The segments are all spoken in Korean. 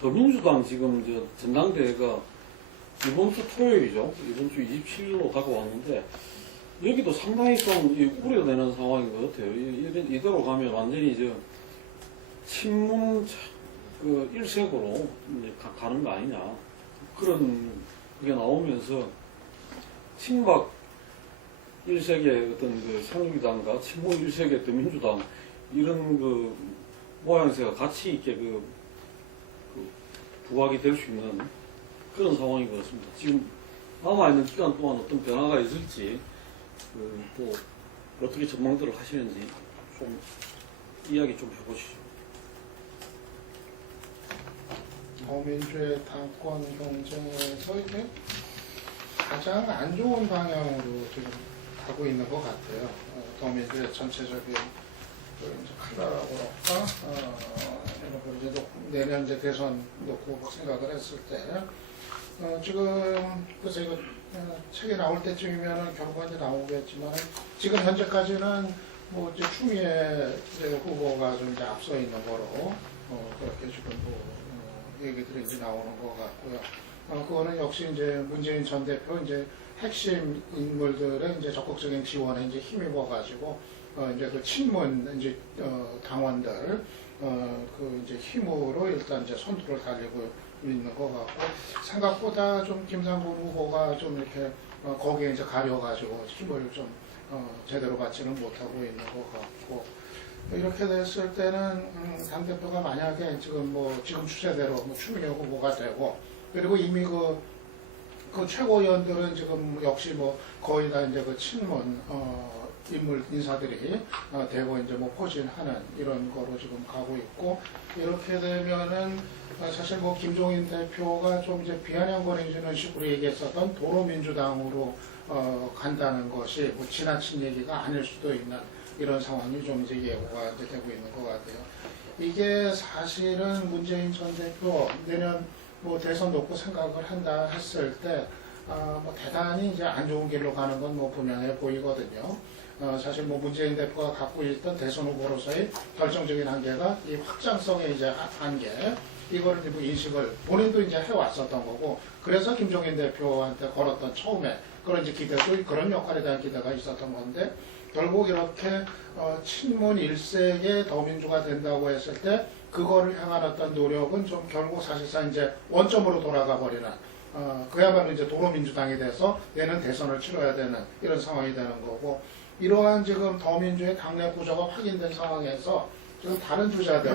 더민주당 지금 전당대회가 이번 주 토요일이죠. 이번 주 27일로 다가왔는데 여기도 상당히 좀 우려되는 상황인 것 같아요. 이대로 가면 완전히 친문 일색으로 이제 가는 거 아니냐, 그런 게 나오면서 친박 일색의 어떤 새누리당과 친문 일색의 민주당 이런 모양새가 같이 있게 부각이 될 수 있는 그런 상황인 것 같습니다. 지금 남아있는 기간 동안 어떤 변화가 있을지 또 어떻게 전망들을 하시는지 좀 이야기 좀 해보시죠. 더민주의 당권 경쟁에서 이제 가장 안 좋은 방향으로 지금 가고 있는 것 같아요. 더민주의 전체적인 카드라고 할까? 이런 걸 이제 내년 이제 대선 놓고 생각을 했을 때, 지금 그래서 이거 책이 나올 때쯤이면은 결과가 이제 나오겠지만, 지금 현재까지는 뭐 이제 추미애 이제 후보가 좀 이제 앞서 있는 거로 그렇게 지금 얘기들이 이제 나오는 것 같고요. 그거는 역시 이제 문재인 전 대표 이제 핵심 인물들의 이제 적극적인 지원에 이제 힘입어가지고 이제 그 친문 이제 당원들 이제 힘으로 일단 이제 선두를 달리고 있는 것 같고, 생각보다 좀 김상곤 후보가 좀 이렇게 거기에 이제 가려가지고 힘을 좀 제대로 받지는 못하고 있는 것 같고, 이렇게 됐을 때는 당대표가 만약에 지금 추세대로 추미애 후보가 되고, 그리고 이미 그 최고위원들은 지금 역시 거의 다 이제 친문 인물 인사들이 되고 이제 포진하는 이런 거로 지금 가고 있고, 이렇게 되면은 사실 김종인 대표가 좀 이제 비아냥거리는 식으로 얘기했었던 도로민주당으로 간다는 것이 지나친 얘기가 아닐 수도 있는 이런 상황이 좀 이제 예고가 이제 되고 있는 것 같아요. 이게 사실은 문재인 전 대표 내년 대선 놓고 생각을 한다 했을 때 대단히 이제 안 좋은 길로 가는 건 분명해 보이거든요. 사실 문재인 대표가 갖고 있던 대선 후보로서의 결정적인 한계가 이 확장성의 이제 한계, 이거를 인식을 본인도 이제 해왔었던 거고, 그래서 김종인 대표한테 걸었던 처음에 그런 이제 기대도, 그런 역할에 대한 기대가 있었던 건데, 결국 이렇게 친문 일색의 더민주가 된다고 했을 때 그거를 향한 어떤 노력은 좀 결국 사실상 이제 원점으로 돌아가 버리는, 그야말로 이제 도로민주당이 돼서 내년 대선을 치러야 되는 이런 상황이 되는 거고, 이러한 지금 더민주의 당내 구조가 확인된 상황에서 지금 다른 주자들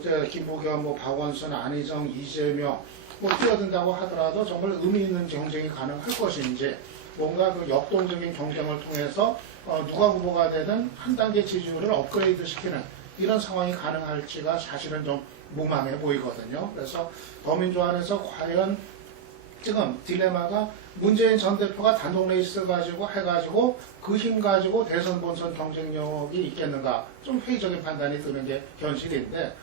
이제 김부겸, 박원순, 안희정, 이재명 뛰어든다고 하더라도 정말 의미 있는 경쟁이 가능할 것인지, 뭔가 역동적인 경쟁을 통해서 누가 후보가 되든 한 단계 지지율을 업그레이드 시키는 이런 상황이 가능할지가 사실은 좀 무망해 보이거든요. 그래서 더민주 안에서 과연 지금 딜레마가 문재인 전 대표가 단독 레이스 해가지고 그 힘 가지고 대선 본선 경쟁력이 있겠는가, 좀 회의적인 판단이 드는 게 현실인데,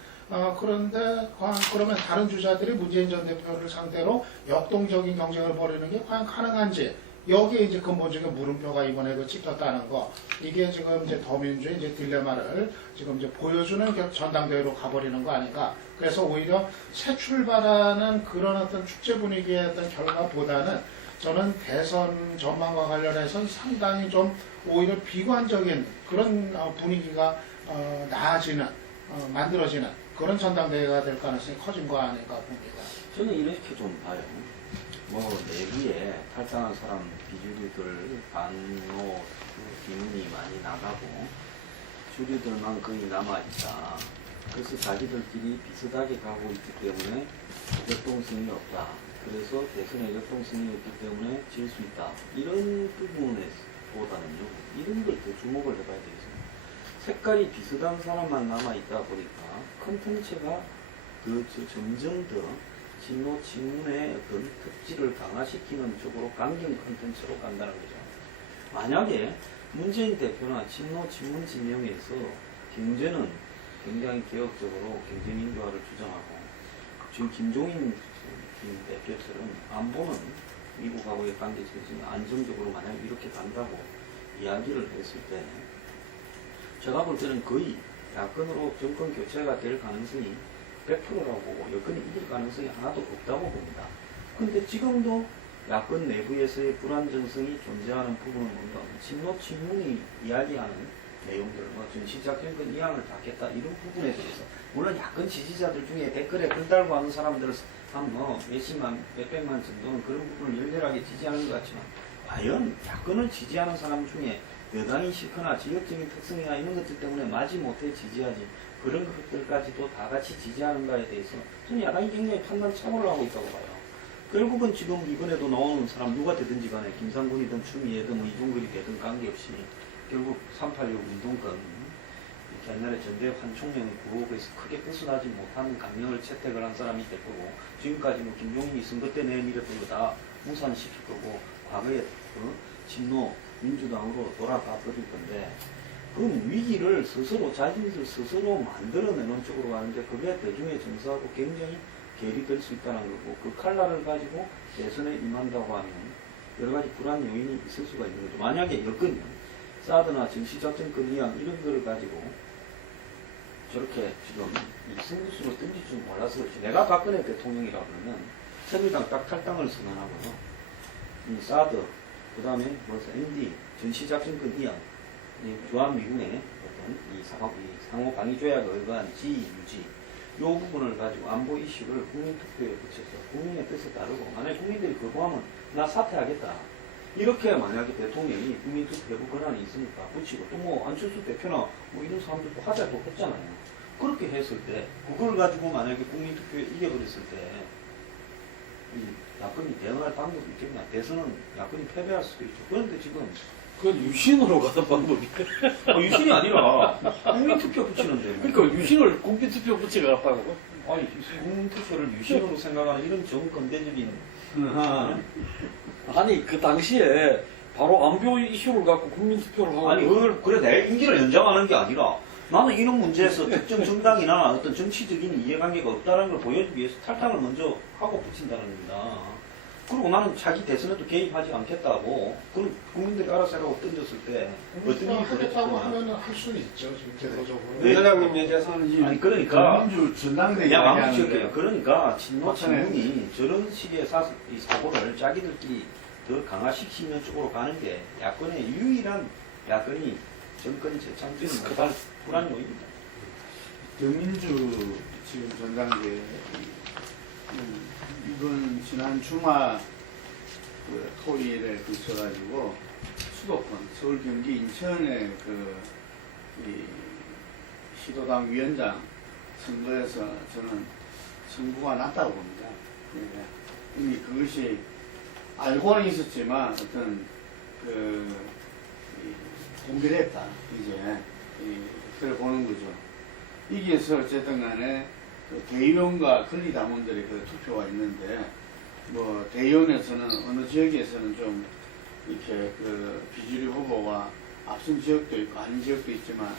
그런데 그러면 다른 주자들이 문재인 전 대표를 상대로 역동적인 경쟁을 벌이는 게 과연 가능한지, 여기에 이제 근본적인 물음표가 이번에 찍혔다는 거, 이게 지금 이제 더민주의 이제 딜레마를 지금 이제 보여주는 전당대회로 가버리는 거 아닌가. 그래서 오히려 새 출발하는 그런 어떤 축제 분위기의 어떤 결과보다는 저는 대선 전망과 관련해서는 상당히 좀 오히려 비관적인 그런 분위기가 나아지는, 만들어지는 그런 전당대회가 될 가능성이 커진 거 아닌가 봅니다. 저는 이렇게 좀 봐요. 내부에 탈당한 사람 비주류들 반노 기문이 많이 나가고 주류들만 거의 남아있다. 그래서 자기들끼리 비슷하게 가고 있기 때문에 역동성이 없다. 그래서 대선에 역동성이 없기 때문에 질 수 있다. 이런 부분보다는요, 이런 걸 더 주목을 해봐야 되겠습니다. 색깔이 비슷한 사람만 남아있다 보니까 컨텐츠가 점점 더 친노 친문의 어떤 특질을 강화시키는 쪽으로 강경 컨텐츠로 간다는 거죠. 만약에 문재인 대표나 친노 친문 진영에서 경제는 굉장히 개혁적으로 경제민주화를 주장하고, 지금 김종인 대표처럼 안보는 미국하고의 관계 정신이 안정적으로 만약 이렇게 간다고 이야기를 했을 때, 제가 볼 때는 거의 야권으로 정권 교체가 될 가능성이 100%라고 여건이 이길 가능성이 하나도 없다고 봅니다. 근데 지금도 야권 내부에서의 불안정성이 존재하는 부분은 뭔가 친노 친문이 이야기하는 내용들, 뭐 정치작전권 이양을 닫겠다 이런 부분에 대해서 물론 야권 지지자들 중에 댓글에 글 달고 하는 사람들을 한 몇십만, 몇백만 정도는 그런 부분을 열렬하게 지지하는 것 같지만 과연 야권을 지지하는 사람 중에 여당이 싫거나 지역적인 특성이나 이런 것들 때문에 마지 못해 지지하지 그런 것들까지도 다 같이 지지하는가에 대해서 저는 야당이 굉장히 판단 착오를 하고 있다고 봐요. 결국은 지금 이번에도 나오는 사람 누가 되든지 간에 김상곤이든 추미애든 뭐 이종글이 되든 관계없이 결국 386 운동권 옛날에 전대협 한 총령이 구호에서 크게 벗어나지 못하는 강령을 채택을 한 사람이 될 거고 지금까지 뭐 김종인이 선거 때 내밀었던 거 다 무산시킬 거고 과거에 친노 민주당으로 돌아가 버릴 건데 그 위기를 스스로 자신들 스스로 만들어내는 쪽으로 가는데 그게 대중의 정서하고 굉장히 괴리될 수 있다는 거고 그 칼날을 가지고 대선에 임한다고 하면 여러 가지 불안 요인이 있을 수가 있는 거죠. 만약에 여건이 사드나 정치작전권 이양 이런 거를 가지고 저렇게 지금 이 승부수로 던질 줄 몰라서 그렇지. 내가 박근혜 대통령이라고 그러면 새누리당 딱 탈당을 선언하고요. 이 사드, 그 다음에 MD, 전시작전권 이양, 주한미군의 어떤 이 상호 방위 조약에 의한 지위 유지, 이 부분을 가지고 안보 이슈를 국민투표에 붙여서 국민의 뜻에 따르고 만약에 국민들이 거부하면 나 사퇴하겠다. 이렇게 만약에 대통령이 국민투표 여부 권한이 있으니까 붙이고 또 뭐 안철수 대표나 뭐 이런 사람들도 하자고 했잖아요. 그렇게 했을 때 그걸 가지고 만약에 국민투표에 이겨버렸을 때 이 야권이 대응할 방법이 있겠냐. 대선은 야권이 패배할 수도 있죠. 그런데 지금 그건 유신으로 가는 방법이에요. 유신이 아니라 국민투표 붙이는데 그러니까 유신을 국민투표 붙이가 갔다고? 아니 국민투표를 유신으로 생각하는 이런 정건대적인 아니 그 당시에 바로 안보 이슈를 갖고 국민투표를 하고 아니 그걸 그래 내 임기를 연장하는 게 아니라 나는 이런 문제에서 특정 정당이나 어떤 정치적인 이해관계가 없다는 걸 보여주기 위해서 탈당을 먼저 하고 붙인다는 겁니다. 그리고 나는 자기 대선에도 개입하지 않겠다고 그럼 국민들이 알아서 하라고 던졌을 때 어떤 일이 하겠다고 벌어졌구나. 하면은 할 수는 있죠. 지금 제도적으로. 네. 회장님 얘기해서는 아니 그러니까 민주 전당대 그냥 얘기하는데 왕부치할게요. 그러니까 친노 확산해. 친문이 저런 식의 이 사고를 자기들끼리 더 강화시키는 쪽으로 가는 게 야권의 유일한 야권이 정권 재창출을 못할 불안 요인입니다. 더민주 지금 전당대 이번 지난 주말 그 토일에 거쳐가지고 수도권 서울 경기 인천의 이 시도당 위원장 선거에서 저는 승부가 났다고 봅니다. 이미 그것이 알고는 있었지만 어떤 공개됐다 이제 그걸 보는 거죠. 이게서 어쨌든 간에 대의원과 권리당원들의 투표가 있는데 뭐 대의원에서는 어느 지역에서는 좀 이렇게 비주류 후보가 앞선 지역도 있고 아닌 지역도 있지만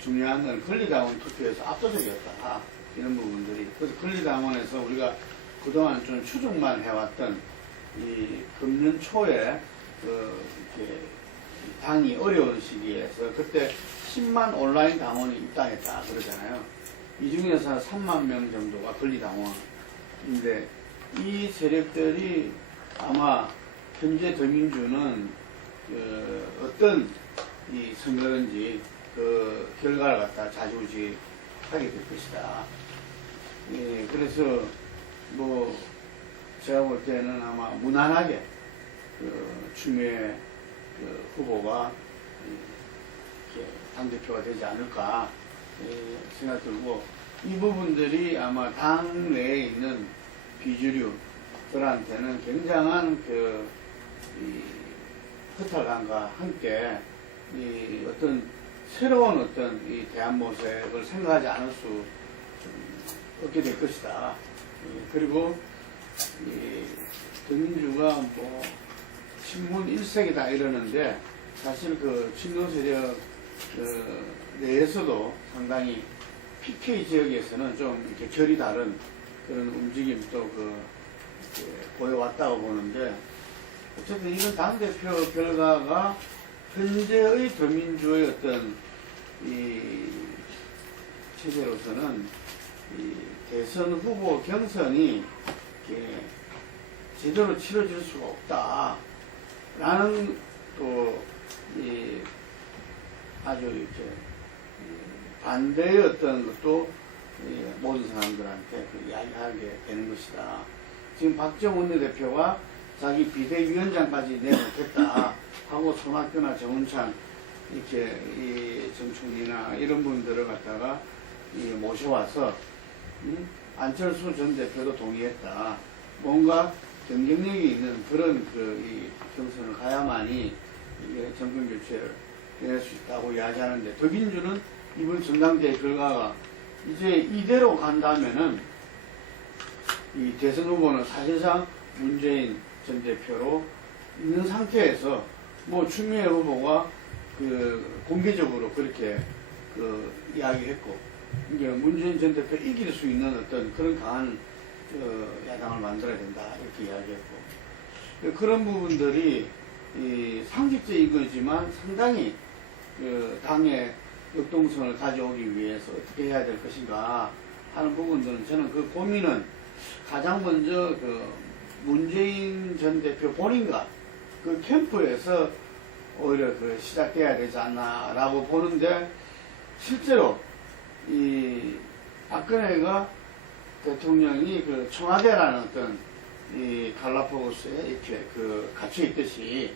중요한 건 권리당원 투표에서 압도적이었다 이런 부분들이 그래서 권리당원에서 우리가 그동안 좀 추정만 해왔던 이 금년 초에 이렇게 당이 어려운 시기에서 그때 10만 온라인 당원이 입당했다 그러잖아요. 이 중에서 3만 명 정도가 권리당원인데 이 세력들이 아마 현재 더민주는 어떤 이 선거든지 그 결과를 갖다 좌지우지하게 될 것이다. 예, 그래서 뭐 제가 볼 때는 아마 무난하게 추미애 후보가 당대표가 되지 않을까 생각 들고 이 부분들이 아마 당 내에 있는 비주류들한테는 굉장한 허탈감과 함께 이 어떤 새로운 어떤 이 대안 모색을 생각하지 않을 수 없게 될 것이다. 그리고 더민주가 뭐 친문 1색이다 이러는데 사실 친노 세력 내에서도 상당히 PK 지역에서는 좀 이렇게 결이 다른 그런 움직임도 보여왔다고 보는데 어쨌든 이런 당대표 결과가 현재의 더민주의 어떤 이 체제로서는 이 대선 후보 경선이 이렇게 제대로 치러질 수가 없다라는 또 아주 이렇게 반대의 어떤 것도 모든 사람들한테 이야기하게 되는 것이다. 지금 박정원 원내대표가 자기 비대위원장까지 내놓겠다 하고 손학규나 정운찬 이렇게 정총리나 이런 분들을 갖다가 모셔와서 안철수 전 대표도 동의했다. 뭔가 경쟁력이 있는 그런 이 경선을 가야만이 이게 정권 교체를 해낼 수 있다고 이야기하는데 더민주는 이번 전당대회 결과가 이제 이대로 간다면은 이 대선 후보는 사실상 문재인 전 대표로 있는 상태에서 뭐 추미애 후보가 공개적으로 그렇게 이야기했고 이제 문재인 전 대표 이길 수 있는 어떤 그런 강한 야당을 만들어야 된다 이렇게 이야기했고 그런 부분들이 상식적인 거지만 상당히 당의 역동성을 가져오기 위해서 어떻게 해야 될 것인가 하는 부분들은 저는 그 고민은 가장 먼저 문재인 전 대표 본인과 그 캠프에서 오히려 시작돼야 되지 않나라고 보는데 실제로 이 박근혜가 대통령이 청와대라는 어떤 이 갈라파고스에 이렇게 갇혀 있듯이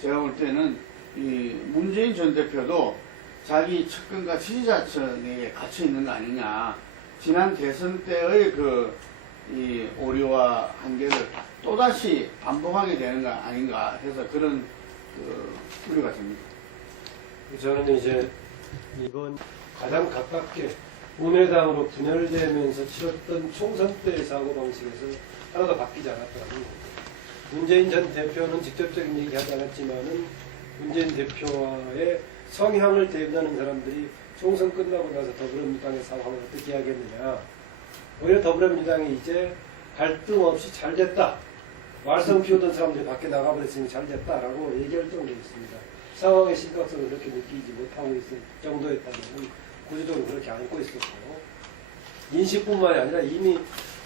제가 볼 때는 이 문재인 전 대표도 자기 측근과 지지자층에 갇혀 있는 거 아니냐. 지난 대선 때의 이 오류와 한계를 또다시 반복하게 되는 거 아닌가 해서 그런 우려가 됩니다. 저는 이제 이번 가장 가깝게 국민의당으로 분열되면서 치렀던 총선 때의 사고방식에서 하나도 바뀌지 않았다는 겁니다. 문재인 전 대표는 직접적인 얘기하지 않았지만은 문재인 대표와의 성향을 대변하는 사람들이 총선 끝나고 나서 더불어민주당의 상황을 어떻게 이야기했느냐. 오히려 더불어민주당이 이제 갈등 없이 잘 됐다. 말썽 피우던 사람들이 밖에 나가버렸으니 잘 됐다라고 얘기할 정도로 있습니다. 상황의 심각성을 그렇게 느끼지 못하고 있을 정도였다면 구조적으로 그렇게 안고 있었고 인식뿐만이 아니라 이미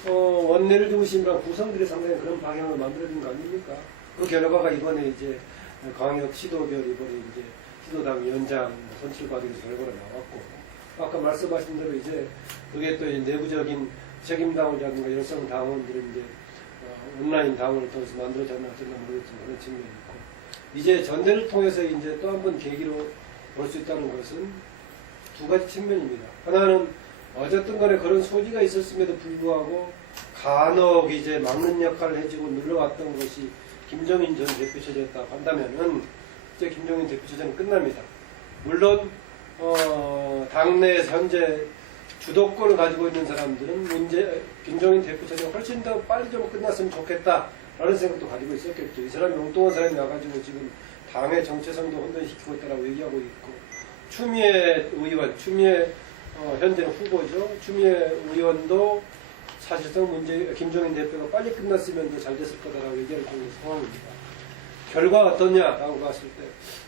원내를 중심으로 한 구성들이 상당히 그런 방향을 만들어준 거 아닙니까? 그 결과가 이번에 이제 광역 시도별 이번에 이제 시도당 위원장 선출 과정에서 결과가 나왔고 아까 말씀하신 대로 이제 그게 또 이제 내부적인 책임당원이라든가 열성 당원들은 이제 온라인 당원을 통해서 만들어졌나 어쨌나 모르겠지만 그런 측면이 있고 이제 전대를 통해서 이제 또 한 번 계기로 볼 수 있다는 것은 두 가지 측면입니다. 하나는 어쨌든 간에 그런 소지가 있었음에도 불구하고 간혹 이제 막는 역할을 해주고 눌러왔던 것이 김종인 전 대표 체제였다고 한다면은 이제 김종인 대표 체제는 끝납니다. 물론 당내에서 현재 주도권을 가지고 있는 사람들은 김종인 대표 체제가 훨씬 더 빨리 좀 끝났으면 좋겠다라는 생각도 가지고 있었겠죠. 이 사람이 엉뚱한 사람이 나가지고 지금 당의 정체성도 혼돈시키고 있다라고 얘기하고 있고 추미애 의원, 현재는 후보죠. 추미애 의원도 사실상 김종인 대표가 빨리 끝났으면 더 잘 됐을 거다라고 얘기할 정도의 상황입니다. 결과가 어떠냐라고 봤을 때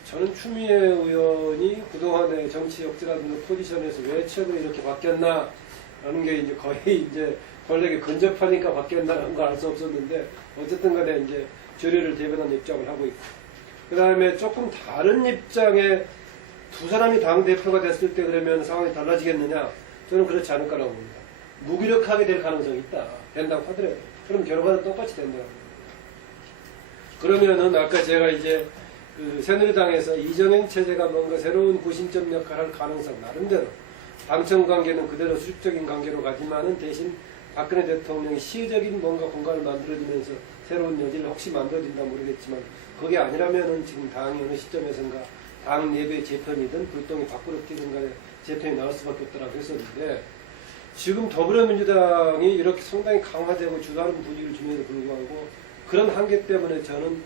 저는 추미애 의원이 그동안의 정치 역지라든가 포지션에서 왜 최근에 이렇게 바뀌었나라는 게 이제 거의 이제 권력에 근접하니까 바뀌었나라는 걸 알 수 없었는데 어쨌든 간에 이제 주류를 대변한 입장을 하고 있고 그 다음에 조금 다른 입장에 두 사람이 당대표가 됐을 때 그러면 상황이 달라지겠느냐? 저는 그렇지 않을 거라고 봅니다. 무기력하게 될 가능성이 있다. 된다고 하더라도. 그럼 결과는 똑같이 된다고 봅니다. 그러면은 아까 제가 이제 새누리당에서 이정현 체제가 뭔가 새로운 구심점 역할을 할 가능성 나름대로 당청 관계는 그대로 수직적인 관계로 가지만은 대신 박근혜 대통령이 시의적인 뭔가 공간을 만들어주면서 새로운 여지를 혹시 만들어진다 모르겠지만 그게 아니라면은 지금 당이 어느 시점에선가 당 내부의 재편이든 불똥이 밖으로 뛰든 간에 재편이 나올 수밖에 없다라고 했었는데 지금 더불어민주당이 이렇게 상당히 강화되고 주도하는 분위기를 주면에도 불구하고 그런 한계 때문에 저는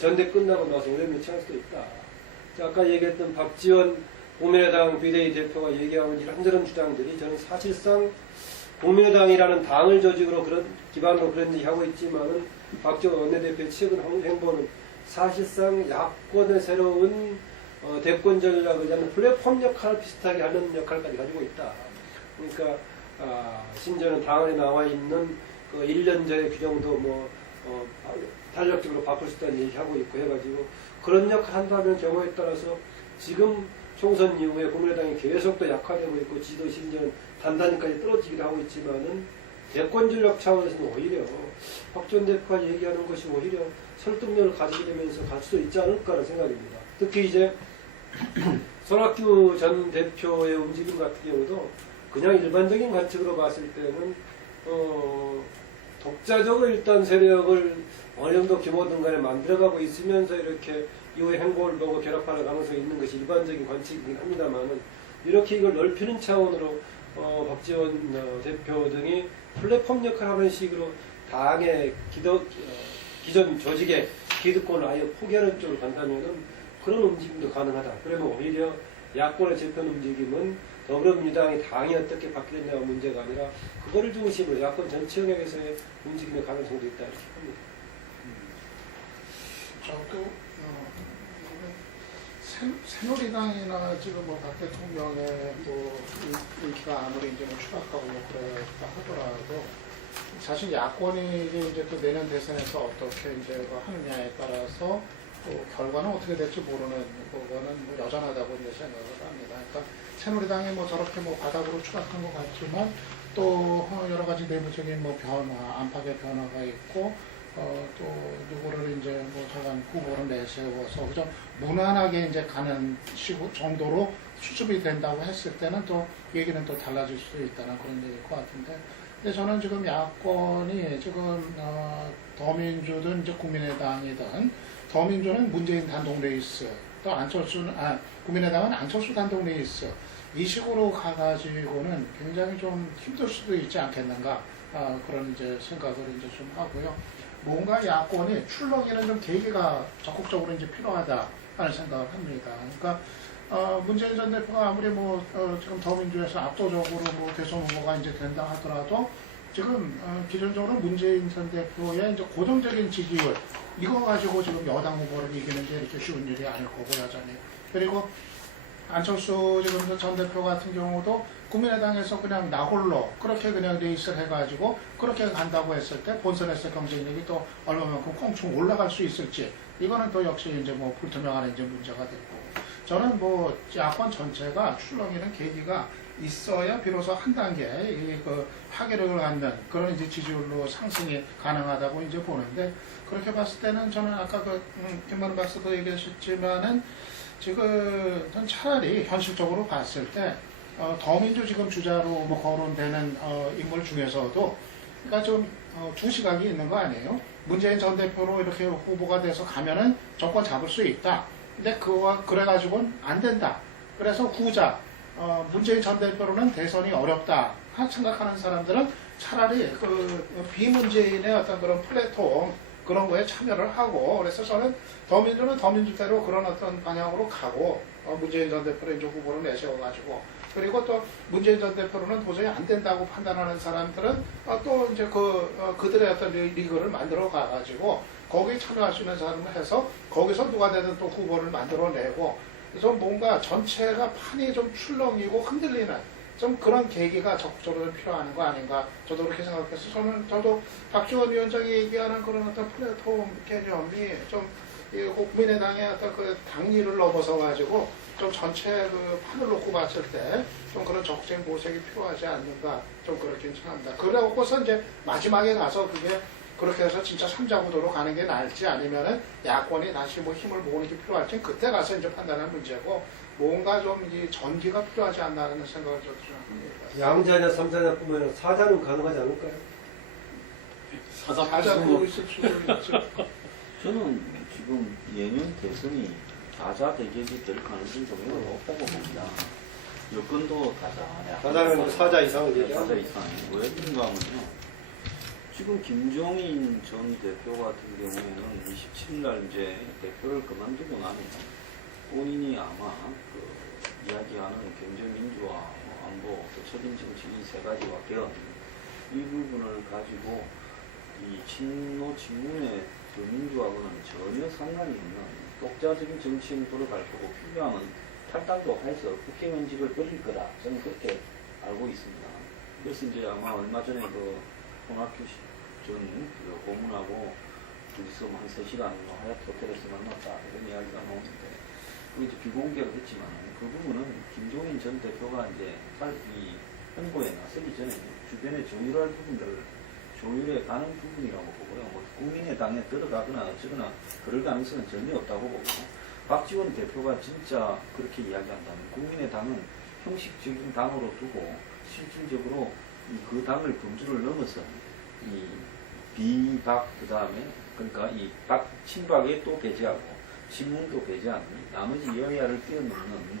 전대 끝나고 나서 어려움이 처할 수도 있다. 아까 얘기했던 박지원 국민의당 비대위 대표가 얘기하는 이런저런 주장들이 저는 사실상 국민의당이라는 당을 조직으로 그런 기반으로 그런 얘기 하고 있지만은 박지원 원내대표의 최근 행보는 사실상 야권의 새로운 대권 전략을 하는 플랫폼 역할을 비슷하게 하는 역할까지 가지고 있다. 그러니까 심지어는 당 안에 나와 있는 그 1년 전의 규정도 탄력적으로 바꿀 수 있다는 얘기하고 있고 해가지고 그런 역할 한다면 경우에 따라서 지금 총선 이후에 국민의당이 계속 또 약화되고 있고 지도 심지어는 단단히까지 떨어지기도 하고 있지만은 대권 전략 차원에서는 오히려 박지원 대표가 얘기하는 것이 오히려 설득력을 가지게 되면서 갈 수도 있지 않을까라는 생각입니다. 특히 이제 손학규 전 대표의 움직임 같은 경우도 그냥 일반적인 관측으로 봤을 때는 독자적으로 일단 세력을 어느 정도 규모든 간에 만들어가고 있으면서 이렇게 이후의 행보를 보고 결합할 가능성이 있는 것이 일반적인 관측이긴 합니다만은 이렇게 이걸 넓히는 차원으로 박지원 대표 등이 플랫폼 역할을 하는 식으로 당의 기존 조직의 기득권을 아예 포기하는 쪽으로 간다면은 그런 움직임도 가능하다. 그러면 오히려 야권의 재편 움직임은 더불어민주당이 당이 어떻게 바뀌느냐가 문제가 아니라 그거를 중심으로 야권 전체 영역에서의 움직임의 가능성도 있다 이렇게 합니다. 저도 새누리당이나 지금 박 대통령의 인기가 아무리 이제 추락하고 그랬다 하더라도 사실 야권이 이제 또 내년 대선에서 어떻게 이제 하느냐에 따라서 또 결과는 어떻게 될지 모르는 그거는 여전하다고 이제 생각을 합니다. 그러니까 새누리당이 저렇게 바닥으로 추락한 것 같지만 또 여러 가지 내부적인 변화, 안팎의 변화가 있고 또 누구를 이제 잠깐 후보를 내세워서 그저 무난하게 이제 가는 정도로 수습이 된다고 했을 때는 또 얘기는 또 달라질 수도 있다는 그런 얘기일 것 같은데. 근데 저는 지금 야권이 지금 더민주든 이제 국민의당이든 더민주는 문재인 단독 레이스, 또 안철수는 국민의당은 안철수 단독 레이스 이 식으로 가가지고는 굉장히 좀 힘들 수도 있지 않겠는가 그런 이제 생각을 이제 좀 하고요. 뭔가 야권이 출렁이는 좀 계기가 적극적으로 이제 필요하다 하는 생각을 합니다. 그러니까 문재인 전 대표가 아무리 지금 더민주에서 압도적으로 대선 후보가 이제 된다 하더라도 지금 기존적으로 문재인 전 대표의 이제 고정적인 지지율 이거 가지고 지금 여당 후보를 이기는 게 이렇게 쉬운 일이 아닐 거고 여전히. 그리고 안철수 지금 전 대표 같은 경우도 국민의당에서 그냥 나홀로 그렇게 그냥 레이스를 해가지고 그렇게 간다고 했을 때 본선에서 경쟁력이 또 얼마만큼 콩충 올라갈 수 있을지 이거는 또 역시 이제 불투명한 이제 문제가 되고 저는 야권 전체가 출렁이는 계기가 있어야 비로소 한 단계 파괴력을 갖는 그런 이제 지지율로 상승이 가능하다고 이제 보는데 그렇게 봤을 때는 저는 아까 김만우 박사도 얘기하셨지만은 지금 전 차라리 현실적으로 봤을 때 더민주 지금 주자로 거론되는 인물 중에서도 그러니까 좀 두 시각이 있는 거 아니에요? 문재인 전 대표로 이렇게 후보가 돼서 가면은 정권 잡을 수 있다. 근데 그래가지고는 안 된다. 그래서 후자 문재인 전 대표로는 대선이 어렵다 생각하는 사람들은 차라리 비문재인의 어떤 그런 플랫폼 그런 거에 참여를 하고 그래서 저는 더민주는 더민주대로 그런 어떤 방향으로 가고 문재인 전 대표를 이제 후보를 내세워가지고 그리고 또 문재인 전 대표로는 도저히 안 된다고 판단하는 사람들은 또 이제 그들의 어떤 리그를 만들어 가가지고 거기에 참여할 수 있는 사람을 해서 거기서 누가 되든 또 후보를 만들어내고 그래서 뭔가 전체가 판이 좀 출렁이고 흔들리는 좀 그런 계기가 적극적으로 필요한 거 아닌가 저도 그렇게 생각해서 저도 박지원 위원장이 얘기하는 그런 어떤 플랫폼 개념이 좀 국민의당의 어떤 당리를 넘어서 가지고 좀 전체 판을 놓고 봤을 때 좀 그런 적극적인 모색이 필요하지 않는가 좀 그렇게 생각합니다. 그러고서 이제 마지막에 가서 그게 그렇게 해서 진짜 3자 구도로 가는 게 나을지 아니면은 야권이 다시 힘을 모으는 게 필요할지 그때 가서 이제 판단할 문제고 뭔가 좀 이 전기가 필요하지 않나 하는 생각을 좀 합니다. 양자냐 3자냐 보면 4자는 가능하지 않을까요? 사자도 있을 수도 있죠. 저는 지금 예년 대선이 다자 대결이 될 가능성이 좀 높다고 봅니다. 여건도 다자. 다자는 4자 이상을 얘기하죠. 4자 이상. 왜 그런가 하면요. 지금 김종인 전 대표 같은 경우에는 27날 이제 대표를 그만두고 나면 본인이 아마 이야기하는 경제민주화, 안보, 또 초진 정치인 세 가지와 개헌 이 부분을 가지고 이 친노 친문의 민주하고는 전혀 상관이 없는 독자적인 정치행보를 갈 거고 필요하면 탈당도 해서 국회의원직을 버릴 거다. 저는 그렇게 알고 있습니다. 그래서 이제 아마 얼마 전에 그 손학규 전그 고문하고 둘이서 한 3시간 하얏트 호텔에서 만났다 이런 이야기가 나오는데 그 이제 비공개로 했지만 그 부분은 김종인 전 대표가 이제 이 홍보에 나서기 전에 주변에 조율할 부분들을 조율해 가는 부분이라고 보고요. 뭐 국민의당에 들어가거나 어쩌거나 그럴 가능성은 전혀 없다고 보고 박지원 대표가 진짜 그렇게 이야기한다면 국민의당은 형식적인 당으로 두고 실질적으로 그 당을 범주를 넘어서 이 비박 그 다음에 그러니까 이 박 친박에 또 배제하고 친문도 배제하는 나머지 여야를 뛰어넘는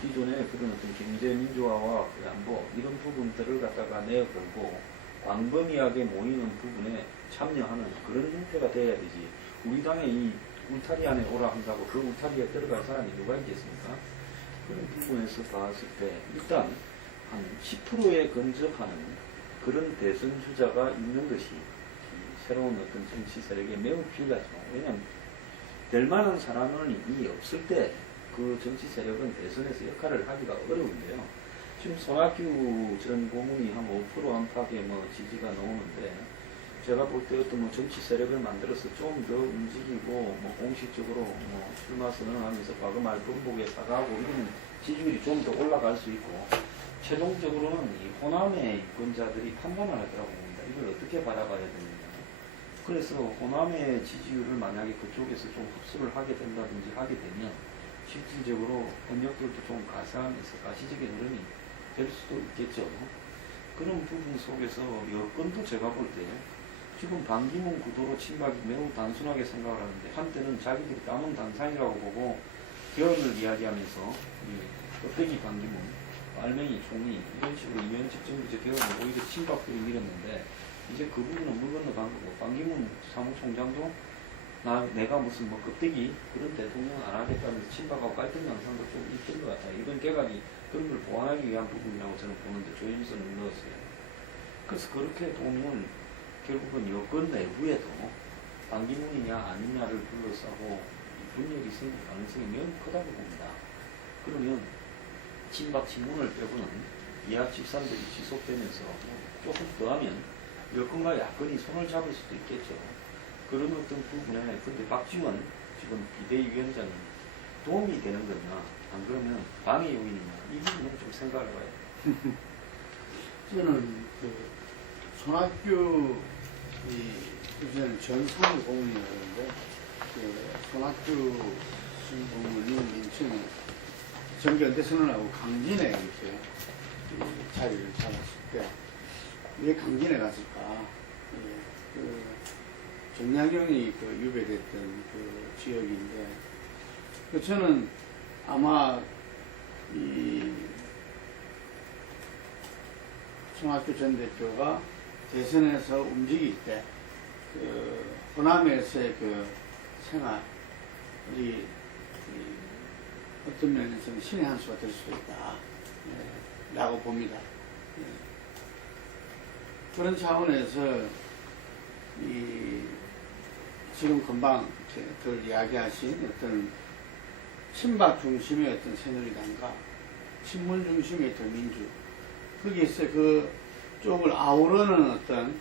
기존의 그런 어떤 경제 민주화와 그 안보 이런 부분들을 갖다가 내걸고 광범위하게 모이는 부분에 참여하는 그런 형태가 돼야 되지. 우리 당에 이 울타리 안에 오라 한다고 그 울타리에 들어갈 사람이 누가 있겠습니까? 그런 부분에서 봤을 때 일단 한 10%에 근접하는 그런 대선 주자가 있는 것이 새로운 어떤 정치 세력에 매우 필요하죠. 왜냐하면 될 만한 사람이 없을 때 그 정치 세력은 대선에서 역할을 하기가 어려운데요. 지금 손학규 전 고문이 한 5% 안팎의 뭐 지지가 나오는데 제가 볼 때 어떤 뭐 정치 세력을 만들어서 좀 더 움직이고 뭐 공식적으로 뭐 출마 선언하면서 과거말 번복에 사과하고 이러면 지지율이 좀 더 올라갈 수 있고 최종적으로는 이 호남의 유권자들이 판단을 하더라고 봅니다. 이걸 어떻게 바라봐야 되느냐. 그래서 호남의 지지율을 만약에 그쪽에서 좀 흡수를 하게 된다든지 하게 되면 실질적으로 권력들도 좀 가세하면서 가시적인 흐름이 될 수도 있겠죠. 그런 부분 속에서 여건도 제가 볼 때 지금 반기문 구도로 친박이 매우 단순하게 생각을 하는데 한때는 자기들이 남은 단상이라고 보고 개헌을 이야기하면서 이 껍데기 반기문, 알맹이 총리 이런 식으로 이면식 정부제 개헌을 오히려 친박들이 밀었는데 이제 그 부분은 물 건너간 거고 반기문 사무총장도 내가 무슨 뭐 껍데기 그런 대통령 안 하겠다면서 친박하고 갈등 양상도 좀 있던 것 같아요. 이번 개각이 그런 걸 보완하기 위한 부분이라고 저는 보는데 조윤선을 넣었어요. 그래서 그렇게 보면 결국은 여권 내부에도 반기문이냐 아니냐를 둘러싸고 분열이 생길 가능성이 매우 크다고 봅니다. 그러면 친박 친문을 빼고는 이하 집산들이 지속되면서 조금 더하면 여권과 야권이 손을 잡을 수도 있겠죠. 그런 어떤 부분에 근데 박지원 지금 비대위원장이 도움이 되는 거냐 안 그러면 방해 요인이냐 이 부분은 좀 생각을 해봐요. 저는 그 손학규 요새는 전 사무공무원이라는데 그 손학규 신공무원이 인천에 정경대 선언하고 강진에 이렇게 자리를 잡았을 때 왜 강진에 갔을까? 그 정약용이 그 유배됐던 그 지역인데 그 저는 아마 이 손학규 전 대표가 대선에서 움직일 때 그 호남에서의 그 생활이 어떤 면에서는 신의 한 수가 될 수도 있다 라고 봅니다. 그런 차원에서 이 지금 금방 들 이야기하신 어떤 친박 중심의 어떤 새누리당과 친문 중심의 더민주 거기에서 그 쪽을 아우르는 어떤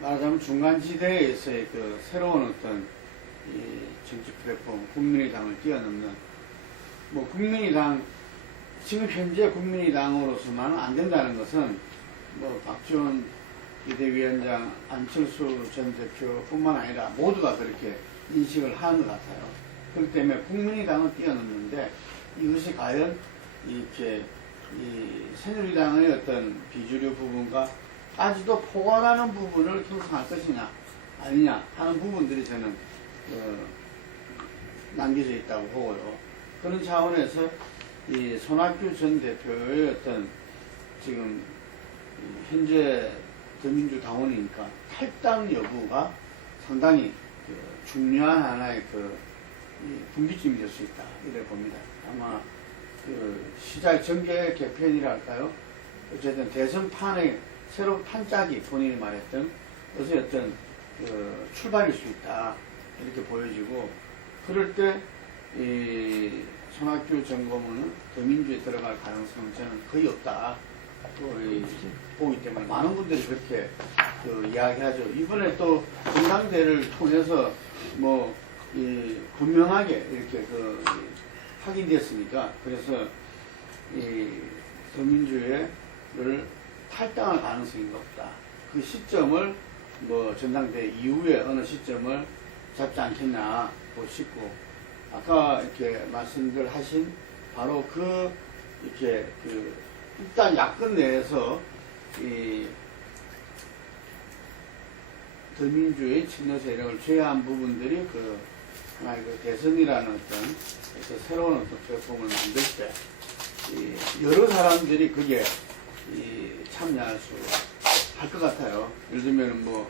말하자면 중간지대에서의 그 새로운 어떤 이 정치 플랫폼 국민의당을 뛰어넘는 뭐 국민의당 지금 현재 국민의당으로서만은 안 된다는 것은 뭐 박지원 비대위원장 안철수 전 대표뿐만 아니라 모두가 그렇게 인식을 하는 것 같아요. 그렇기 때문에 국민의당을 뛰어넘는데 이것이 과연 이렇게 이 새누리당의 어떤 비주류 부분과까지도 포괄하는 부분을 형성할 것이냐 아니냐 하는 부분들이 저는 남겨져 있다고 보고요. 그런 차원에서 이 손학규 전 대표의 어떤 지금 현재 더민주당원이니까 탈당 여부가 상당히 중요한 하나의 분기점이 될 수 있다 이래 봅니다. 아마 시작 전개 개편이랄까요? 어쨌든 대선판의 새로운 판짝이 본인이 말했던 어떤 출발일 수 있다 이렇게 보여지고 그럴 때 이 손학규 전 고문은 더민주에 들어갈 가능성은 저는 거의 없다 보기 때문에 많은 분들이 그렇게 이야기하죠. 이번에 또 전당대회를 통해서 분명하게 이렇게 확인됐으니까 그래서 더민주를 탈당할 가능성이 높다. 그 시점을 전당대회 이후에 어느 시점을 잡지 않겠나 싶고 아까 이렇게 말씀들 하신 바로 일단 야권 내에서 더민주의 친노 세력을 제외한 부분들이 하나의 대선이라는 어떤 새로운 어떤 플랫폼을 만들 때 여러 사람들이 그게 참여할 수 할 것 같아요. 예를 들면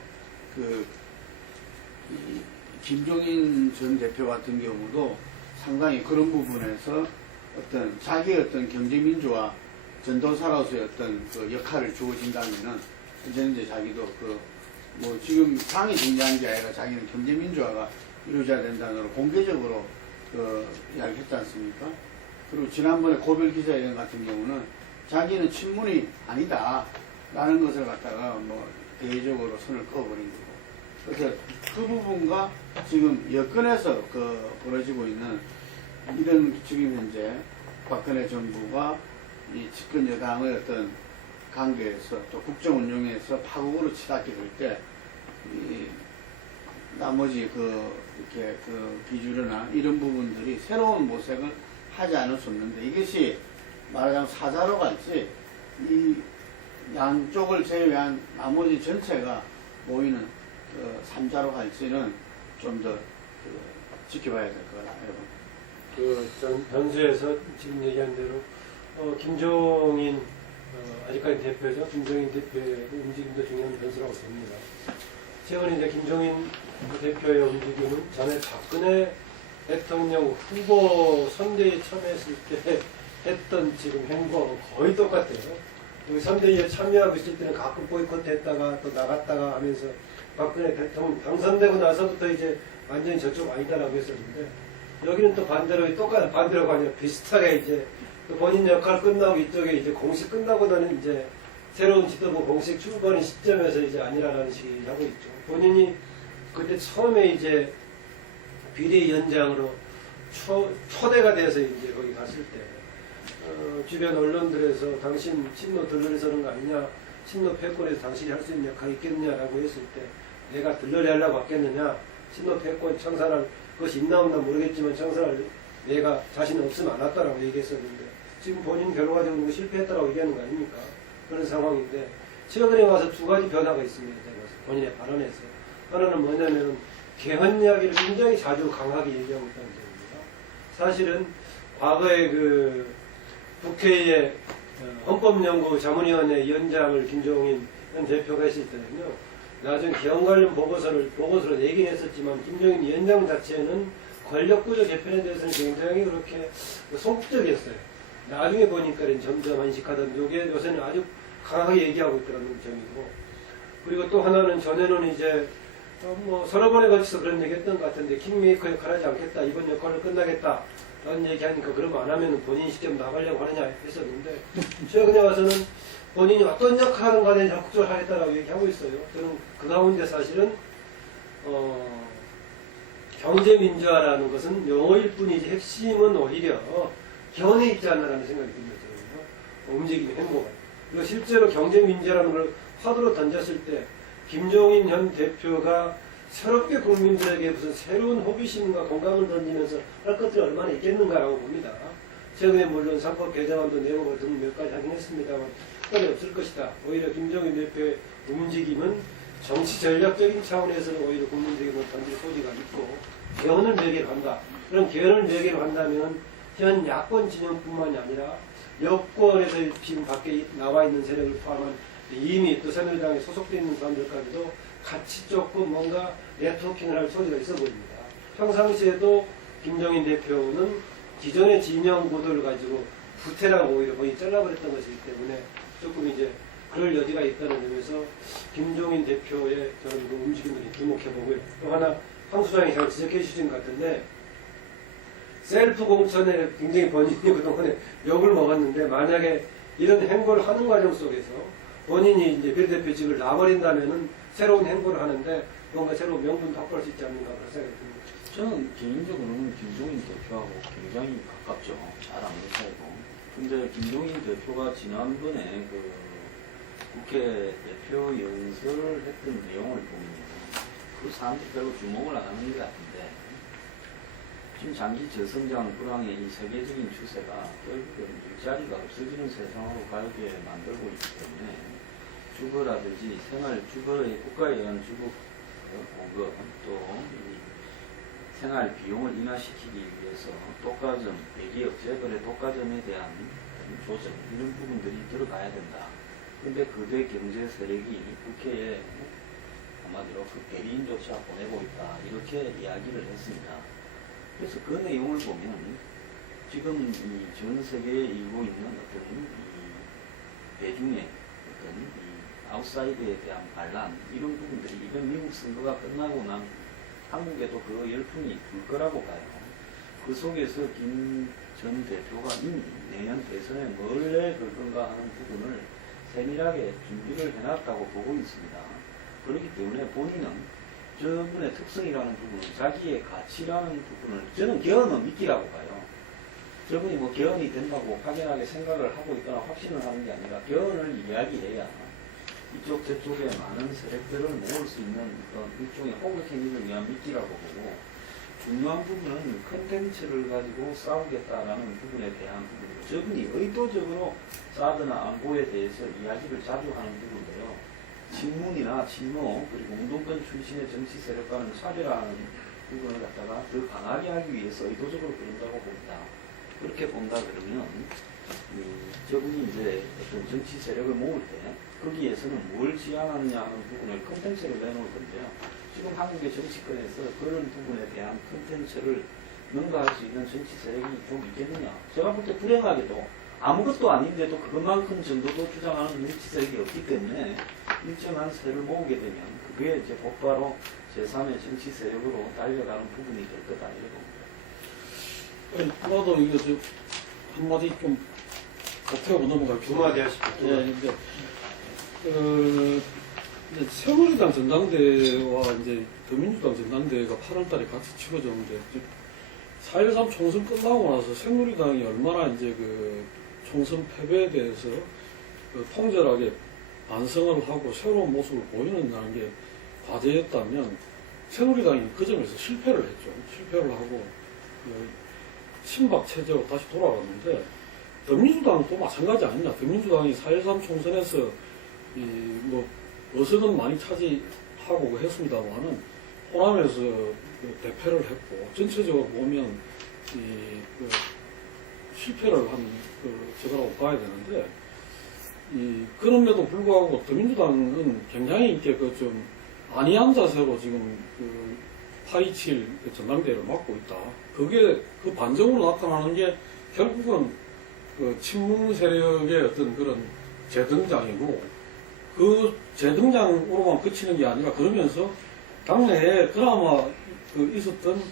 김종인 전 대표 같은 경우도 상당히 그런 부분에서 자기의 어떤 경제민주화 전도사로서의 어떤 역할을 주어진다면은, 이제 자기도 지금 당이 중요한 게 아니라 자기는 경제민주화가 이루어져야 된다는 걸 공개적으로 이야기했지 않습니까? 그리고 지난번에 고별 기자회견 같은 경우는 자기는 친문이 아니다 라는 것을 갖다가 대외적으로 선을 그어버린 거고. 그래서 그 부분과 지금 여권에서 벌어지고 있는 이런 지금 현재 박근혜 정부가 이 집권 여당의 어떤 관계에서 또 국정 운영에서 파국으로 치닫게 될 때 나머지 이렇게 비주류나 이런 부분들이 새로운 모색을 하지 않을 수 없는데, 이것이 말하자면 사자로 갈지 이 양쪽을 제외한 나머지 전체가 모이는 삼자로 갈지는 좀 더 지켜봐야 될 것 같아요. 전 변수에서 지금 얘기한 대로 김종인 아직까지 대표죠. 김종인 대표의 움직임도 중요한 변수라고 봅니다. 최근에 이제 김종인 대표의 움직임은 전에 박근혜 대통령 후보 선대위에 참여했을 때 했던 지금 행보하고 거의 똑같아요. 우리 선대위에 참여하고 있을 때는 가끔 보이콧했다가 또 나갔다가 하면서 박근혜 대통령 당선되고 나서부터 이제 완전히 저쪽 아니다라고 했었는데, 여기는 또 반대로 반대로가 아니라 비슷하게 이제 또 본인 역할 끝나고 이쪽에 이제 공식 끝나고 나는 이제 새로운 지도부 공식 출범하는 시점에서 이제 아니라는 식이 하고 있죠. 본인이 그때 처음에 이제 비대위원장으로 초대가 돼서 이제 거기 갔을 때 주변 언론들에서 당신 친노 들러리 서는 거 아니냐, 친노 패권에서 당신이 할 수 있는 역할이 있겠느냐라고 했을 때 내가 들러리 하려고 왔겠느냐, 친노 패권 청산할 것이 있나 없나 모르겠지만 청산할 내가 자신 없으면 안 왔다라고 얘기했었는데, 지금 본인 결과적으로 실패했다라고 얘기하는 거 아닙니까? 그런 상황인데, 최근에 와서 두 가지 변화가 있습니다. 본인의 발언에서. 하나는 뭐냐면 개헌 이야기를 굉장히 자주 강하게 얘기하고 있다는 점입니다. 사실은 과거에 국회의 헌법연구 자문위원회 위원장을 김종인 전 대표가 했을 때는요, 나중에 개헌 관련 보고서를 내긴 했었지만 김종인 위원장 자체는 권력구조 개편에 대해서는 굉장히 그렇게 소극적이었어요. 나중에 보니까 점점 안식하던 요새는 아주 강하게 얘기하고 있다는 점이고, 그리고 또 하나는 전에는 이제 서너 번에 걸쳐서 그런 얘기 했던 것 같은데, 킹메이커 역할 하지 않겠다, 이번 역할을 끝나겠다 라는 얘기하니까 그러면 안 하면 본인이 직접 나가려고 하느냐 했었는데, 최근에 와서는 본인이 어떤 역할을 간에 적극적으로 하겠다라고 얘기하고 있어요. 저는 그 가운데 사실은 경제민주화라는 것은 용어일 뿐이지 핵심은 오히려 견해 있지 않나라는 생각이 듭니다. 움직임의 행보가. 그리고 실제로 경제민주화라는 걸 화두로 던졌을 때 김종인 현 대표가 새롭게 국민들에게 무슨 새로운 호기심과 공감을 던지면서 할 것들이 얼마나 있겠는가라고 봅니다. 최근에 물론 상법 개정안도 내용을 등 몇 가지 하긴 했습니다만 특별히 없을 것이다. 오히려 김종인 대표의 움직임은 정치 전략적인 차원에서는 오히려 국민들에게 던질 소지가 있고, 개헌을 매개로 한다. 그럼 개헌을 매개로 한다면 현 야권 진영뿐만이 아니라 여권에서 지금 밖에 나와 있는 세력을 포함한 이미 또 새누리당에 소속되어 있는 사람들까지도 같이 조금 뭔가 네트워킹을 할 소지가 있어 보입니다. 평상시에도 김종인 대표는 기존의 진영 구도를 가지고 부태라고 오히려 거의 잘라버렸던 것이기 때문에 조금 이제 그럴 여지가 있다는 점에서 김종인 대표의 저는 그 움직임을 주목해보고요. 또 하나 황 수장이 잘 지적해 주신 것 같은데, 셀프 공천에 굉장히 본인이 그동안에 욕을 먹었는데, 만약에 이런 행보를 하는 과정 속에서 본인이 이제 비례대표직을 놔버린다면은 새로운 행보를 하는데 뭔가 새로운 명분 확보할 수 있지 않는가 그런 생각이 듭니다. 저는 개인적으로는 김종인 대표하고 굉장히 가깝죠. 잘 아는 사이고. 근데 김종인 대표가 지난번에 그 국회 대표 연설을 했던 내용을 보면 그 사람들이 별로 주목을 안 하는 것 같은데 지금 장기 저성장 불황의 이 세계적인 추세가 결국은 일자리가 없어지는 세상으로 가게 만들고 있기 때문에 주거라든지 주거의 국가에 의한 주거 공급 또 생활 비용을 인하시키기 위해서 독과점, 대기업체 거래 독과점에 대한 조정 이런 부분들이 들어가야 된다. 그런데 거대 경제 세력이 국회에 한마디로 그 대리인조차 보내고 있다. 이렇게 이야기를 했습니다. 그래서 그 내용을 보면 지금 이 전 세계에 일고 있는 어떤 이 대중의 어떤 이 아웃사이드에 대한 반란 이런 부분들이 이번 미국 선거가 끝나고 난 한국에도 그 열풍이 불 거라고 봐요. 그 속에서 김 전 대표가 이미 내년 대선에 뭘 내걸 건가 하는 부분을 세밀하게 준비를 해놨다고 보고 있습니다. 그렇기 때문에 본인은 저분의 특성이라는 부분은 자기의 가치라는 부분을 저는 개헌은 믿기라고 봐요. 저분이 뭐 개헌이 된다고 확연하게 생각을 하고 있거나 확신을 하는 게 아니라 개헌을 이야기해야 이쪽 저쪽에 많은 세력들을 모을 수 있는 그런 일종의 호객행위를 위한 미끼라고 보고 중요한 부분은 컨텐츠를 가지고 싸우겠다라는 부분에 대한 부분이고 저분이 의도적으로 사드나 안보에 대해서 이야기를 자주 하는 부분인데요. 친문이나 친노 그리고 운동권 출신의 정치 세력과는 차별하는 부분을 갖다가 더 강하게 하기 위해서 의도적으로 그런다고 봅니다. 그렇게 본다 그러면 저분이 이제 어떤 정치 세력을 모을 때 거기에서는 뭘 지향하느냐 하는 부분을 컨텐츠를 내놓을 건데요. 지금 한국의 정치권에서 그런 부분에 대한 컨텐츠를 능가할 수 있는 정치 세력이 좀 있겠느냐. 제가 볼 때 불행하게도 아무것도 아닌데도 그것만큼 정도도 주장하는 정치 세력이 없기 때문에 일정한 세를 모으게 되면 그게 이제 곧바로 제3의 정치 세력으로 달려가는 부분이 될 거다 이런 겁니다. 나도 이거 저 한마디 좀 보태고 넘어갈게요. 두 마디 하십시오. 예, 이제 새누리당 전당대회와 이제 더민주당 전당대회가 8월달에 같이 치러졌는데 4.13 총선 끝나고 나서 새누리당이 얼마나 이제 그 총선 패배에 대해서 그 통절하게 반성을 하고 새로운 모습을 보이는다는 게 과제였다면 새누리당이 그 점에서 실패를 했죠. 실패를 하고 친박 체제로 다시 돌아갔는데 더민주당도 마찬가지 아니냐. 더민주당이 4.13 총선에서 어석은 많이 차지하고 했습니다만은 호남에서 대패를 했고 전체적으로 보면 실패를 한 저거라고 봐야 되는데 그럼에도 불구하고 더민주당은 굉장히 이렇게 좀 안이한 자세로 지금 8.27 전당대회를 맡고 있다. 그게 그 반정으로 나타나는 게 결국은 친문 세력의 어떤 그런 재등장이고 그 재등장으로만 그치는 게 아니라 그러면서 당내에 그나마 있었던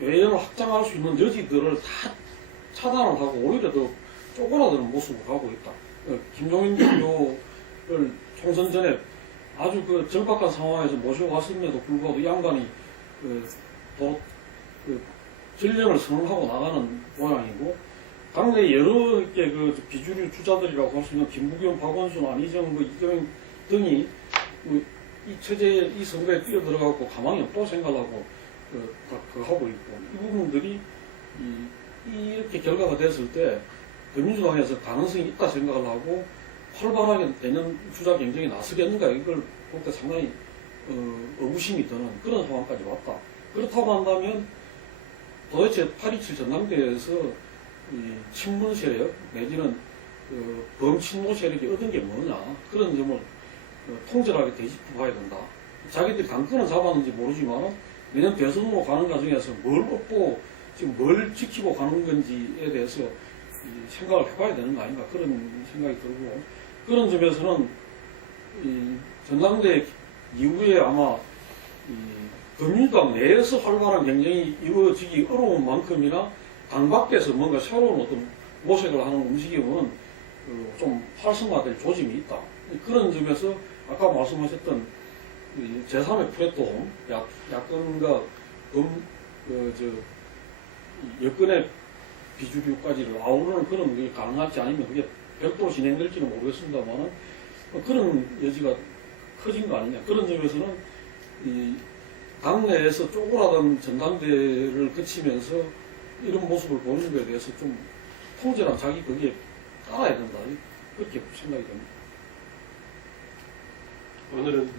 외연을 확장할 수 있는 여지들을 다 차단을 하고 오히려 더 쪼그라드는 모습을 하고 있다. 김종인 대표를 총선 전에 아주 절박한 상황에서 모시고 갔음에도 불구하고 이 양반이 전령을 선언하고 나가는 모양이고 당내 여러 개 비주류 주자들이라고 할 수 있는 김부겸, 박원순, 안희정, 이정현 등이 이 체제에 이 선거에 뛰어들어가고 가망이 없다고 생각하고 하고 있고 이 부분들이 이렇게 결과가 됐을 때 더민주당에서 가능성이 있다 생각을 하고 활발하게 내년 주자 경쟁에 나서겠는가 이걸 볼 때 상당히 의구심이 드는 그런 상황까지 왔다. 그렇다고 한다면 도대체 8.27 전당대회에서 친문 세력 내지는 범친노 세력이 얻은 게 뭐냐 그런 점을 통절하게 되짚어 봐야 된다. 자기들이 당권은 잡았는지 모르지만 내년 대선으로 가는 과정에서 뭘 얻고 지금 뭘 지키고 가는 건지에 대해서 생각을 해봐야 되는 거 아닌가 그런 생각이 들고 그런 점에서는 전당대회 이후에 아마 더민주당 내에서 활발한 경쟁이 이루어지기 어려운 만큼이나 당 밖에서 뭔가 새로운 어떤 모색을 하는 움직임은 좀 활성화될 조짐이 있다. 그런 점에서 아까 말씀하셨던 제3의 플랫폼, 야권과 여권의 비주류까지를 아우르는 그런 게 가능할지 아니면 그게 별도로 진행될지는 모르겠습니다만 그런 여지가 커진 거 아니냐. 그런 점에서는 이 당내에서 쪼그라든 전당대회를 거치면서 이런 모습을 보이는 것에 대해서 좀 통제랑 자기 거기에 따라야 된다. 그렇게 생각이 됩니다. 오늘은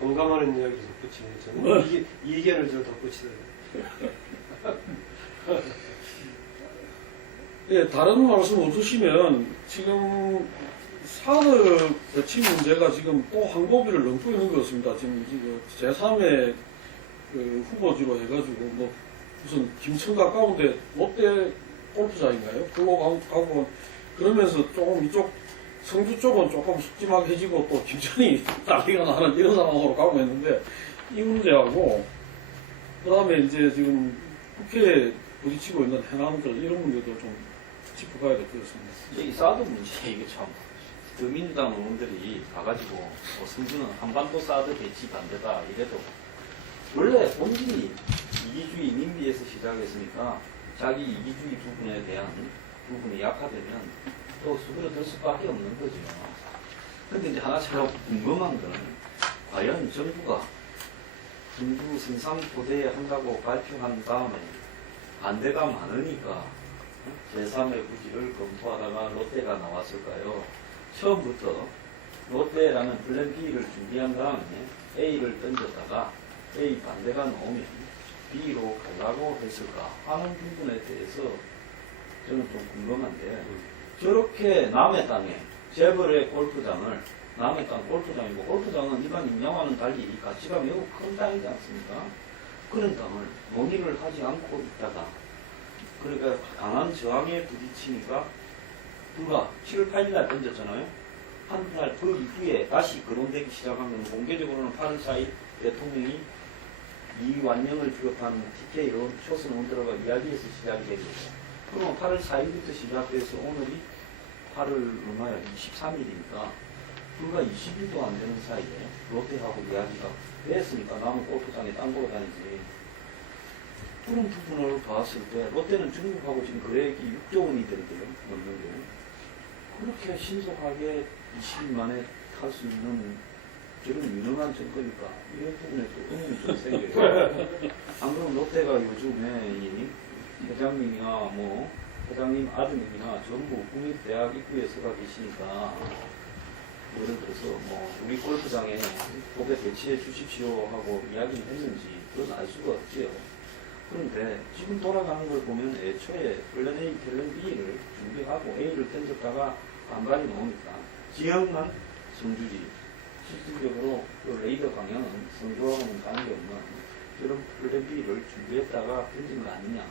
공감하는 이야기를 덧붙이네. 저는 이견을 좀 덧붙이더라고요. 예, 다른 말씀 없으시면 지금 산업 배치 문제가 지금 또 항고비를 넘고 있는 것 같습니다. 지금 제3의 후보지로 해가지고 뭐 무슨 김천 가까운데 롯데 골프장인가요? 그거 가고 그러면서 조금 이쪽 성주 쪽은 조금 습집하게해지고 또 김천이 난리가 나는 이런 상황으로 가고 있는데 이 문제하고 그 다음에 이제 지금 국회에 부딪히고 있는 해남들 이런 문제도 좀 짚어봐야 될 것 같습니다. 이 사드 문제 이게 참 더민주당 의원들이 가가지고 뭐 성주는 한반도 사드 배치 반대다 이래도 원래 본질이 이기주의 민비에서 시작했으니까 자기 이기주의 부분에 대한 부분이 약화되면 또 수그러들 수밖에 없는 거죠. 근데 이제 하나 제가 궁금한 거는 과연 정부가 성주 생산포대 한다고 발표한 다음에 반대가 많으니까 제3의 부지를 검토하다가 롯데가 나왔을까요? 처음부터 롯데라는 플랜 B를 준비한 다음에 A를 던졌다가 A 반대가 나오면 B로 가려고 했을까 하는 부분에 대해서 저는 좀 궁금한데 저렇게 남의 땅에 재벌의 골프장을 남의 땅 골프장이고 골프장은 일반 임양와는 달리 이 가치가 매우 큰 땅이지 않습니까? 그런 땅을 논의를 하지 않고 있다가 그러니까 강한 저항에 부딪히니까 불과 7월 8일날 던졌잖아요. 한 달 그 이후에 다시 거론되기 시작하면 공개적으로는 8월 4일 대통령이 이완영을 비롯한 TK로 초선 의원들과 이야기해서 시작이 되고 그러면 8월 4일부터 시작돼서 오늘이 8월 얼마야 23일이니까 불과 20일도 안 되는 사이에 롯데하고 이야기가 됐으니까 남은 골프장에 땅 보러 다니지. 그런 부분을 봤을 때 롯데는 중국하고 지금 거래액이 6조 원이 된대요. 넘는데 그렇게 신속하게 20일 만에 탈 수 있는 저런 유능한 정권이니까 이런 부분에 또 의문이 좀 생겨요. 안 그러면 롯데가 요즘에 이 회장님이나 뭐 회장님 아드님이나 전부 국립대학 입구에 서가 계시니까 예를 들어서 뭐 우리 골프장에 고개 배치해 주십시오 하고 이야기를 했는지 그건 알 수가 없지요. 그런데 지금 돌아가는 걸 보면 애초에 플랜 A, 플랜 B를 준비하고 A를 던졌다가 반발이 나오니까 지역만 성주지 실질적으로 그 레이더 방향은 성주하고는 관계없는 그런 플랜 B를 준비했다가 던진 거 아니냐.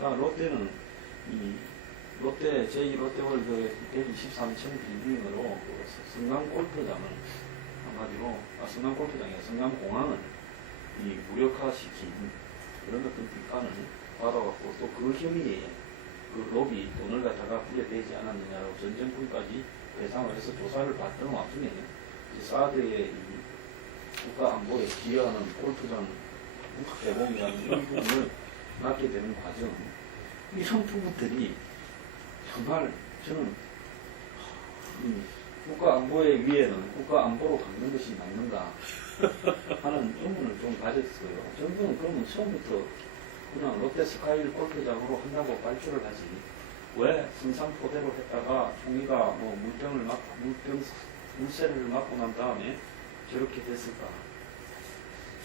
자, 롯데는 이 롯데 제2롯데월드 123층 빌딩으로 그 성남 골프장을 한마디로 성남 골프장이 성남 공항을 이 무력화시킨 그런 어떤 비판을 받아갖고 또 그 혐의에 그 로비 돈을 갖다가 부여되지 않았느냐고 전 정권까지 배상을 해서 조사를 받던 와중에 사드의 국가 안보에 기여하는 골프장 개봉이라는 이 부분을 맡게 되는 과정 이런 부분들이 정말 저는 국가 안보의 위에는 국가 안보로 갖는 것이 맞는가 하는 의문을 좀 가졌어요. 정부는 그러면 처음부터 그냥 롯데스카이 골프장으로 한다고 발표를 하지 왜 성산포대로 했다가 총리가 뭐 물세를 맞고 난 다음에 저렇게 됐을까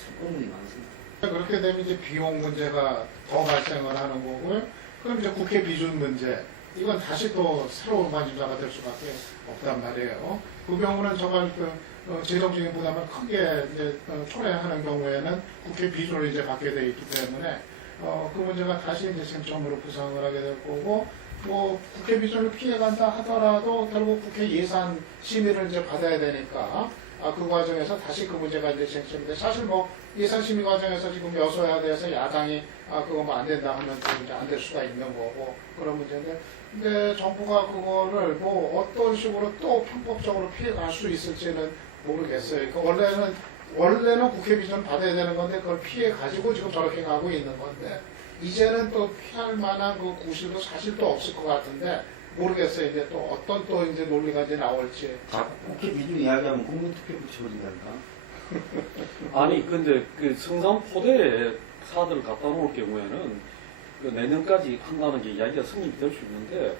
참 의문이 많습니다. 그렇게 되면 이제 비용 문제가 더 발생을 하는 거고요. 그럼 이제 국회 비준 문제 이건 다시 또 새로운 관심사가 될 수밖에 없단 말이에요. 그 경우는 정말 재정적인 부담을 크게 이제 초래하는 경우에는 국회 비준을 이제 받게 돼 있기 때문에 그 문제가 다시 이제 쟁점으로 부상을 하게 될 거고 뭐 국회 비준을 피해간다 하더라도 결국 국회 예산 심의를 이제 받아야 되니까 그 과정에서 다시 그 문제가 이제 쟁점인데 사실 뭐 예산심의 과정에서 지금 여소야대에서 야당이 그거 뭐 안 된다 하면 또 이제 안 될 수가 있는 거고 그런 문제인데 근데 정부가 그거를 뭐 어떤 식으로 또 편법적으로 피해갈 수 있을지는 모르겠어요. 그러니까 원래는 국회 비전 받아야 되는 건데 그걸 피해 가지고 지금 저렇게 가고 있는 건데 이제는 또 피할 만한 그 구실도 사실 또 없을 것 같은데 모르겠어요. 이제 또 어떤 또 이제 논리가 이제 나올지. 국회 비중 이야기하면 국민투표 붙여버린다니까. 아니 근데 그 성산포대에 사들을 갖다 놓을 경우에는 그 내년까지 한다는 게 이야기가 승인이 될 수 있는데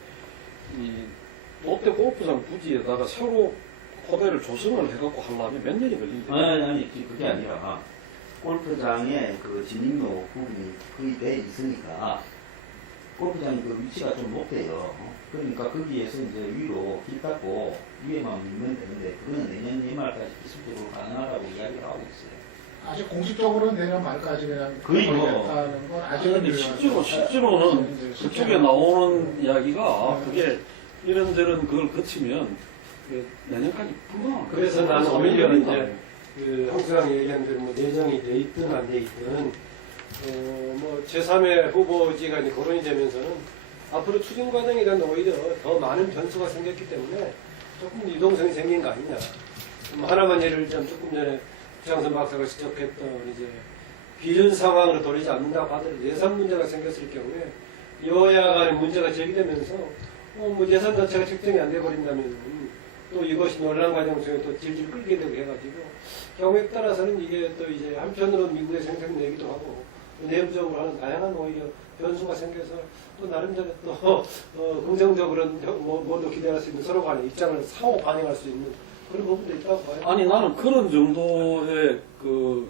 이 롯데 골프장 부지에다가 새로 포대를 조성을 해갖고 하려면 몇 년이 걸린대요. 아니, 그게 아니라, 골프장에 그 진입로 부분이 거의 돼 있으니까, 골프장이 그 위치가 좀 높대요. 그러니까 거기에서 이제 위로 길 닦고 위에만 밀면 되는데, 그거는 내년 연말까지 기술적으로 가능하다고 이야기를 하고 있어요. 아직 공식적으로는 내년 말까지 그냥 거의 뭐. 하는 건 아직은 근데 실제로는 그쪽에 나오는 이야기가 그게 이런저런 그걸 거치면 내년까지 불가능한 그래서 나는 오히려 이제 그 항상 얘기한 대로 뭐 내정이 돼 있든 안 돼 있든 뭐 제3의 후보지가 이제 거론이 되면서는 앞으로 추진 과정에 대한 오히려 더 많은 변수가 생겼기 때문에 조금 유동성이 생긴 거 아니냐. 하나만 예를 들자면 조금 전에 장선 박사가 지적했던 이제 비전 상황으로 돌리지 않는다고 하더라도 예산 문제가 생겼을 경우에 여야 간의 문제가 제기되면서 뭐 예산 자체가 책정이 안 돼 버린다면 또 이것이 논란 과정 중에 또 질질 끌게 되고 해가지고 경우에 따라서는 이게 또 이제 한편으로는 미국의 생색내기도 하고 내부적으로 하는 다양한 오히려 변수가 생겨서 또 나름대로 또 긍정적으로는 뭐도 기대할 수 있는 서로 간의 입장을 상호 반영할 수 있는 그런 부분도 있다고 봐요. 아니 나는 그런 정도의 그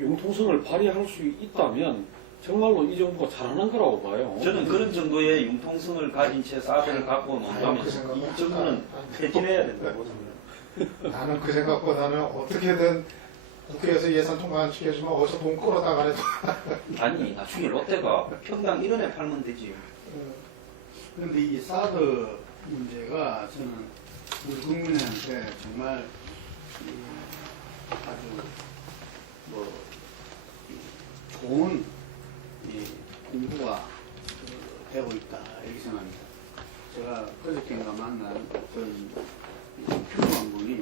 융통성을 발휘할 수 있다면 정말로 이 정부가 잘하는 거라고 봐요. 저는 그런 정도의 융통성을 가진 채 사드를 갖고 논다면 이 정부는 퇴진해야 된다고 생각합니다. 나는 그 생각보다는 어떻게든 국회에서 예산 통과 안 시켜주면 어디서 돈 끌어다가라도 아니, 나중에 롯데가 평당 1원에 팔면 되지. 그런데 이 사드 문제가 저는 우리 국민한테 정말 아주 뭐 좋은 공부가 되고 있다 이렇게 생각합니다. 제가 그저께인가 만난 어떤 평범한 분이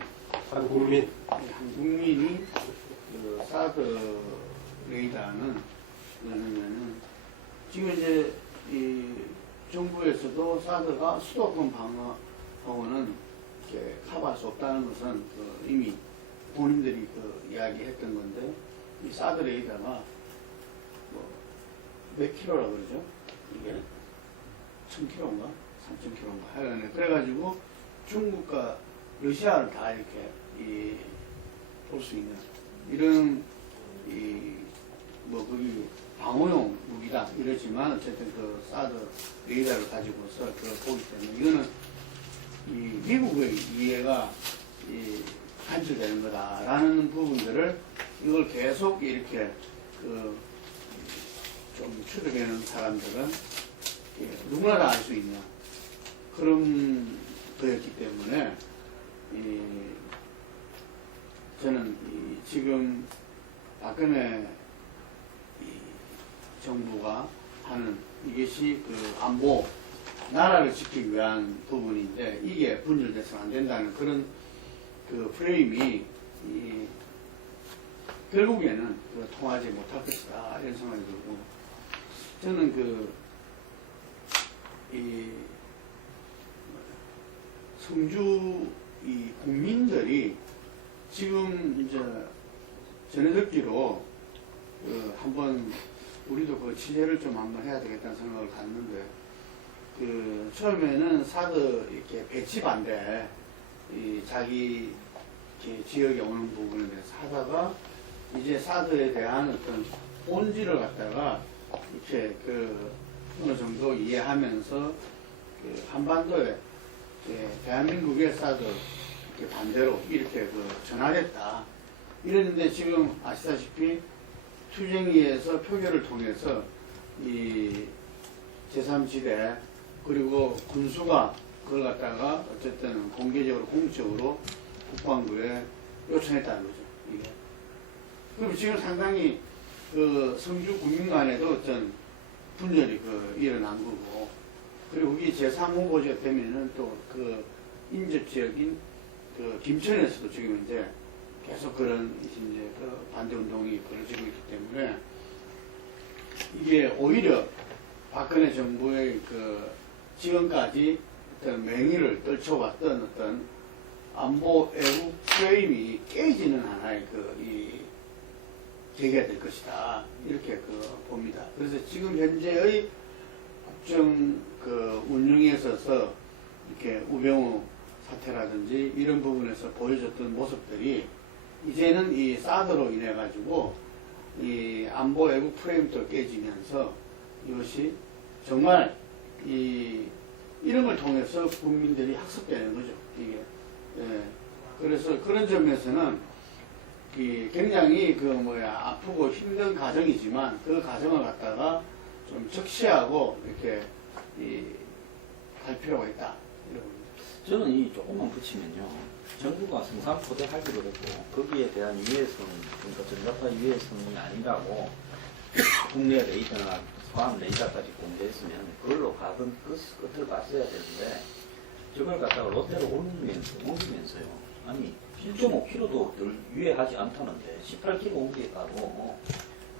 한 국민 한 국민이 그 사드 레이더는 뭐냐면은 지금 이제 이 정부에서도 사드가 수도권 방어하고는 이렇게 커버할 수 없다는 것은 그 이미 본인들이 그 이야기했던 건데 이 사드 레이더가 몇 킬로라 그러죠? 이게 1000킬로인가? 3000킬로인가? 하여간에 그래가지고 중국과 러시아를 다 이렇게 볼 수 있는 이런 거기 방어용 무기다 이러지만 어쨌든 그 사드 레이더를 가지고서 그걸 보기 때문에 이거는 미국의 이해가 간절되는 거다라는 부분들을 이걸 계속 이렇게 좀 추적하는 사람들은 누구나 다 알 수 있는 그런 거였기 때문에 저는 지금 박근혜 정부가 하는 이것이 그 안보 나라를 지키기 위한 부분인데 이게 분열돼서는 안 된다는 그런 그 프레임이 결국에는 통하지 못할 것이다 이런 생각이 들고 저는 성주 국민들이 지금 이제 전해 듣기로 한번 우리도 그 취재를 좀 한번 해야 되겠다는 생각을 갖는데 처음에는 사드 이렇게 배치 반대 자기 지역에 오는 부분에 대해서 하다가 이제 사드에 대한 어떤 본질을 갖다가 이렇게 어느 정도 이해하면서 한반도에 대한민국의 사드 반대로 이렇게 전하겠다 이랬는데 지금 아시다시피 투쟁위에서 표결을 통해서 이 제3지대 그리고 군수가 그걸 갖다가 어쨌든 공개적으로 공적으로 국방부에 요청했다는 거죠. 이게. 그럼 지금 상당히 그 성주 구민 간에도 어떤 분열이 일어난 거고, 그리고 이 제3후보지가 되면은 또 그 인접 지역인 그 김천에서도 지금 이제 계속 그런 이제 그 반대 운동이 벌어지고 있기 때문에 이게 오히려 박근혜 정부의 그 지금까지 어떤 맹위를 떨쳐왔던 어떤 안보 애국 프레임이 깨지는 하나의 이 계기가 될 것이다. 이렇게 봅니다. 그래서 지금 현재의 국정 운영에 있어서 이렇게 우병우 사태라든지 이런 부분에서 보여줬던 모습들이 이제는 이 사드로 인해 가지고 이 안보 애국 프레임도 깨지면서 이것이 정말 이런 걸 통해서 국민들이 학습되는 거죠. 이게. 예. 그래서 그런 점에서는 굉장히 아프고 힘든 과정이지만 그 과정을 갖다가 좀 적시하고 이렇게 갈 필요가 있다. 이런 저는 이 조금만 붙이면요. 정부가 성상포대하기로 했고 거기에 대한 유해성, 그러니까 전자파 유해성이 아니라고 국내 레이더나 포함 레이더까지 공개했으면 그걸로 가던 끝을 봤어야 되는데 저걸 갖다가 롯데로 옮기면서요. 아니 1.5kg도 늘 유해하지 않다는데 18kg 옮기겠다고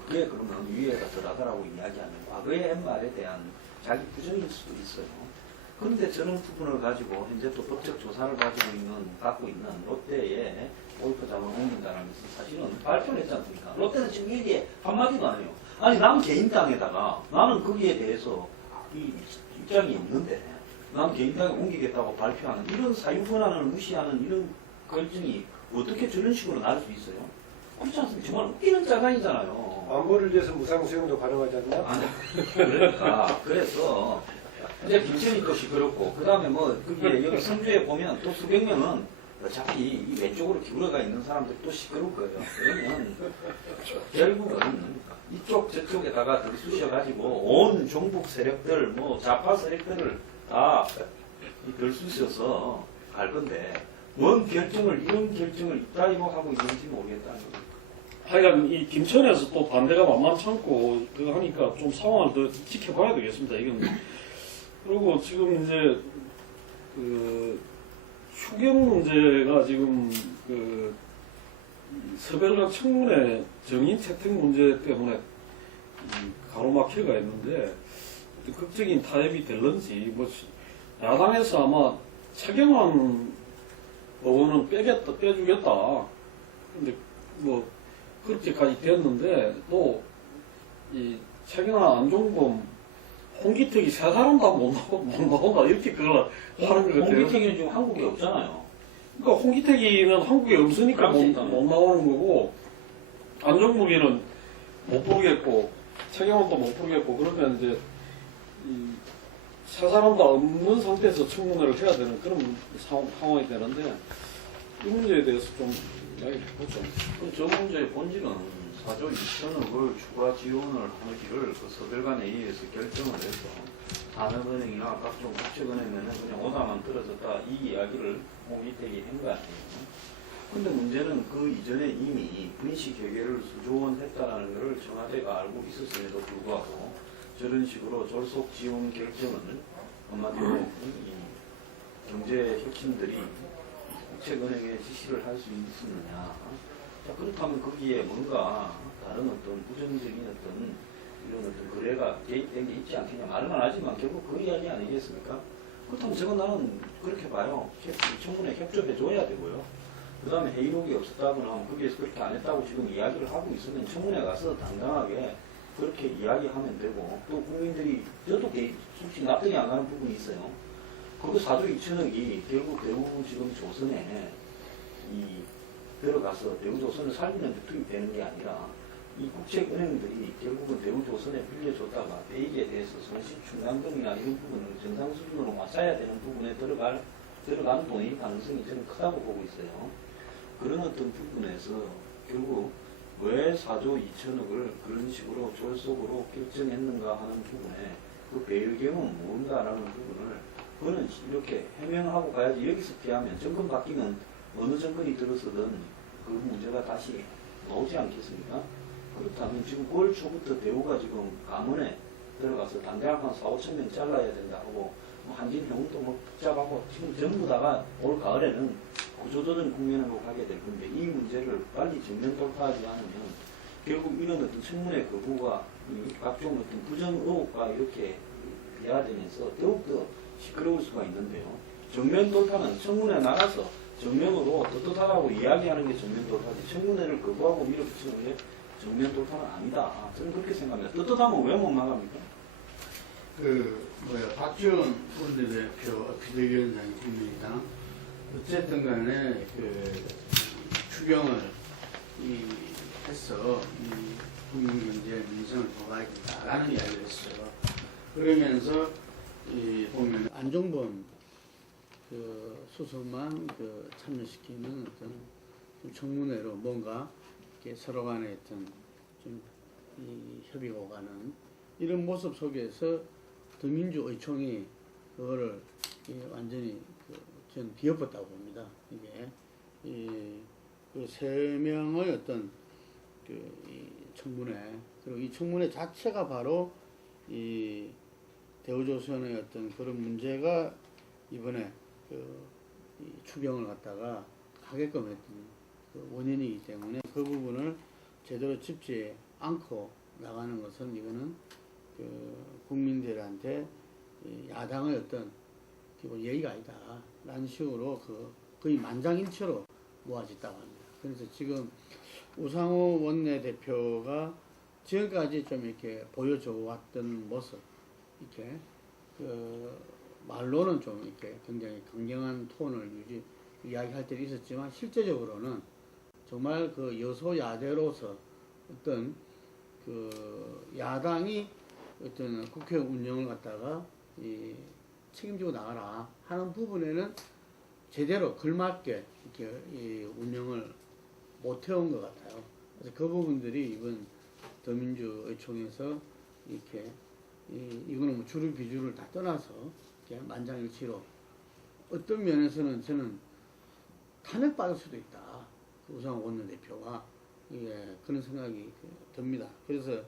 그게 그러면 유해가 덜하다라고 이야기하는 과거의 말에 대한 자기 부정일 수도 있어요. 그런데 저런 부분을 가지고 현재 또 법적 조사를 받고 있는 롯데에 골프 자원을 옮긴다는 것은 사실은 발표를 했지 않습니까? 롯데는 지금 얘기에 한마디도 안 해요. 아니 나는 개인 땅에다가 나는 거기에 대해서 이 입장이 없는데 나는 개인 땅에 옮기겠다고 발표하는 이런 사유권한을 무시하는 이런 결정이 어떻게 저런 식으로 나올 수 있어요? 그렇지 않습니까? 정말 웃기는 짜장이잖아요. 안보를 위해서 무상 수용도 가능하지 않나? 아니, 그러니까 그래서 이제 김천이 또 시끄럽고 그 다음에 그게 여기 성주에 보면 또 수백 명은 어차피 이 왼쪽으로 기울어가 있는 사람들 또 시끄러울 거예요. 그러면 결국은 이쪽 저쪽에다가 들쑤셔가지고 온 종북 세력들 좌파 세력들을 다 들쑤셔서 갈 건데 이런 결정을 이따위로 하고 있는지 모르겠다는 거예요. 하여간 이 김천에서 또 반대가 만만찮고 그거 하니까 좀 상황을 더 지켜봐야 되겠습니다. 이건 그리고 지금 이제 휴경 문제가 지금 서별각 청문회 정인 채택 문제 때문에 가로막혀가 있는데 극적인 타협이 될런지 야당에서 아마 차경환 의원은 빼주겠다. 근데 그렇게까지 됐는데 또 이 차경환 안종범 홍기택이 세 사람 다 못 나온다 이렇게 그걸 하는 것 같아요. 홍기택이는 지금 한국에 없잖아요. 그러니까 홍기택이는 한국에 없으니까 못 나오는 거고 안종범이는 못 부르겠고 차경환도 못 부르겠고 그러면 이제 세 사람 다 없는 상태에서 청문회를 해야 되는 그런 상황이 되는데 이 문제에 대해서 좀 이야기해보죠. 저 문제의 본질은 4조 2천억을 추가 지원을 하기를 서별관에 의해서 결정을 해서 산업은행이나 각종 국책은행에는 그냥 오다만 떨어졌다 이 이야기를 홍기택이 한 거 아니에요. 근데 문제는 그 이전에 이미 분식 회계를 수조원 했다는 것을 청와대가 알고 있었음에도 불구하고 저런 식으로 졸속 지원 결정을 한마디로 이 경제 혁신들이 국책은행에 지시를 할 수 있었느냐. 자, 그렇다면 거기에 뭔가 다른 어떤 부정적인 이런 거래가 개입된 게 있지 않겠냐 말은 안 하지만 결국 그 이야기 아니겠습니까? 그렇다면 나는 그렇게 봐요. 청문회 협조해줘야 되고요. 그 다음에 회의록이 없었다거나 거기에서 그렇게 안 했다고 지금 이야기를 하고 있으면 청문회 가서 당당하게 그렇게 이야기하면 되고 또 국민들이 저도 솔직히 납득이 안 가는 부분이 있어요. 그 4조 2천억이 결국 대부분 지금 조선에 들어가서 대우조선을 살리는 데 투입되는 게 아니라 이 국책은행들이 결국은 대우조선에 빌려줬다가 대익에 대해서 손실 충당금이나 이런 부분을 정상 수준으로 맞춰야 되는 부분에 들어간 돈일 가능성이 저는 크다고 보고 있어요. 그런 어떤 부분에서 결국 왜 4조 2천억을 그런 식으로 졸속으로 결정했는가 하는 부분에 그 배경은 뭔가라는 부분을 그거는 이렇게 해명하고 가야지 여기서 피하면 정권 바뀌면 어느 정권이 들어서든 그 문제가 다시 나오지 않겠습니까? 그렇다면 지금 9월 초부터 대우가 지금 감원에 들어가서 당장 한 4, 5천 명 잘라야 된다고 뭐 한진 형도 뭐 복잡하고 지금 전부 다가 올 가을에는 구조조정 국면으로 가게 될 건데 이 문제를 빨리 정면 돌파하지 않으면 결국 이런 어떤 청문회 거부가 이 각종 어떤 부정 의혹과 이렇게 비화되면서 더욱더 시끄러울 수가 있는데요. 정면 돌파는 청문회 나가서 정면으로 떳떳하다고 이야기하는 게 정면 돌파지 청문회를 거부하고 밀어붙이는 게 정면 돌파는 아니다. 저는 그렇게 생각합니다. 떳떳하면 왜 못 나갑니까? 박지원 원내대표 비대위원장이 국민이당 어쨌든 간에 추경을 해서 국민경제 민생을 도와야 된다라는 이야기를 했어요. 그러면서 보면 안종범 수석만 참여시키는 어떤 청문회로 뭔가 이렇게 서로 간에 어떤 좀 협의가 오가는 이런 모습 속에서 더민주 의총이 그거를 완전히 저는 뒤엎었다고 봅니다. 이게 그 세 명의 어떤 이 청문회 그리고 이 청문회 자체가 바로 이 대우조선의 어떤 그런 문제가 이번에 이 추경을 갖다가 하게끔 했던 그 원인이기 때문에 그 부분을 제대로 짚지 않고 나가는 것은 이거는 국민들한테 야당의 어떤 기본 예의가 아니다. 라는 식으로 거의 만장일치로 모아졌다고 합니다. 그래서 지금 우상호 원내대표가 지금까지 좀 이렇게 보여줘 왔던 모습, 이렇게 말로는 좀 이렇게 굉장히 강경한 톤을 이야기할 때도 있었지만 실제적으로는 정말 여소야대로서 어떤 야당이 어떤 국회 운영을 갖다가 책임지고 나가라 하는 부분에는 제대로 걸맞게 이렇게 운영을 못 해온 것 같아요. 그래서 그 부분들이 이번 더민주의총에서 이렇게 이거는 뭐 주류 비주를 다 떠나서 이렇게 만장일치로 어떤 면에서는 저는 탄핵받을 수도 있다. 우상호 원내대표가 그런 생각이 듭니다. 그래서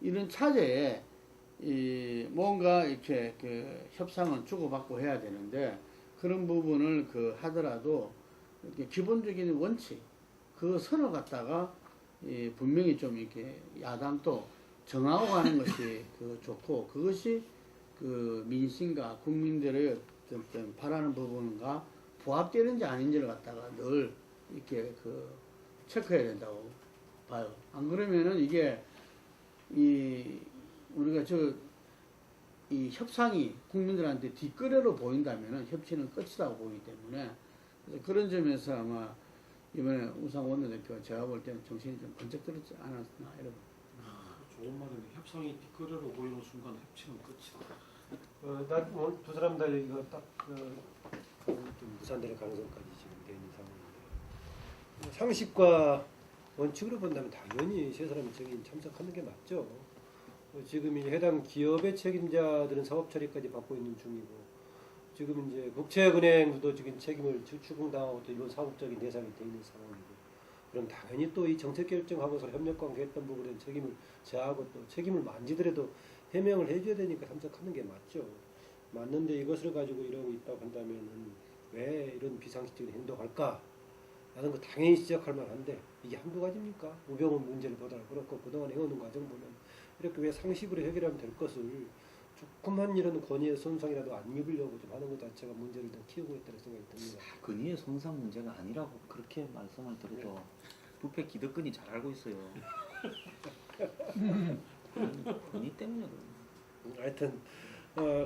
이런 차제에 뭔가 이렇게 협상은 주고받고 해야 되는데 그런 부분을 하더라도 이렇게 기본적인 원칙 그 선을 갖다가 분명히 좀 이렇게 야당도 정하고 가는 것이 좋고 그것이 민심과 국민들의 어떤 바라는 부분과 부합되는지 아닌지를 갖다가 늘 이렇게 체크해야 된다고 봐요. 안 그러면은 이게 우리가 이 협상이 국민들한테 뒷거래로 보인다면은 협치는 끝이라고 보기 때문에 그런 점에서 아마 이번에 우상호 원내대표가 제가 볼 때는 정신이 좀 번쩍 들었지 않았나 이런. 좋은 말이네. 협상이 뒷거래로 보이는 순간 협치는 끝이다. 난 오늘 두 사람 다 이거 딱 좀 무산될 가능성까지 지금 되는 상황인데 상식과 원칙으로 본다면 당연히 세 사람이 저기 참석하는 게 맞죠. 지금 이제 해당 기업의 책임자들은 사업 처리까지 받고 있는 중이고 지금 이제 국책은행도 지금 책임을 추궁당하고 또 이번 사업적인 대상이 돼 있는 상황이고 그럼 당연히 또 이 정책 결정하고서 협력관계 했던 부분에 책임을 져하고 또 책임을 만지더라도 해명을 해줘야 되니까 참석하는 게 맞죠. 맞는데 이것을 가지고 이러고 있다고 한다면은 왜 이런 비상식적인 행동할까? 라는 거 당연히 지적할 만한데 이게 한두 가지입니까? 우병우 문제를 보다 그렇고 그동안 해오는 과정 보면 이렇게 왜 상식으로 해결하면 될 것을 조금만 이런 권위의 손상이라도 안 입으려고 좀 하는 것 자체가 문제를 더 키우고 있다는 생각이 듭니다. 권위의 손상 문제가 아니라고 그렇게 말씀을 드려도 부패 기득권이 잘 알고 있어요. 권위 때문에 그래요. 하여튼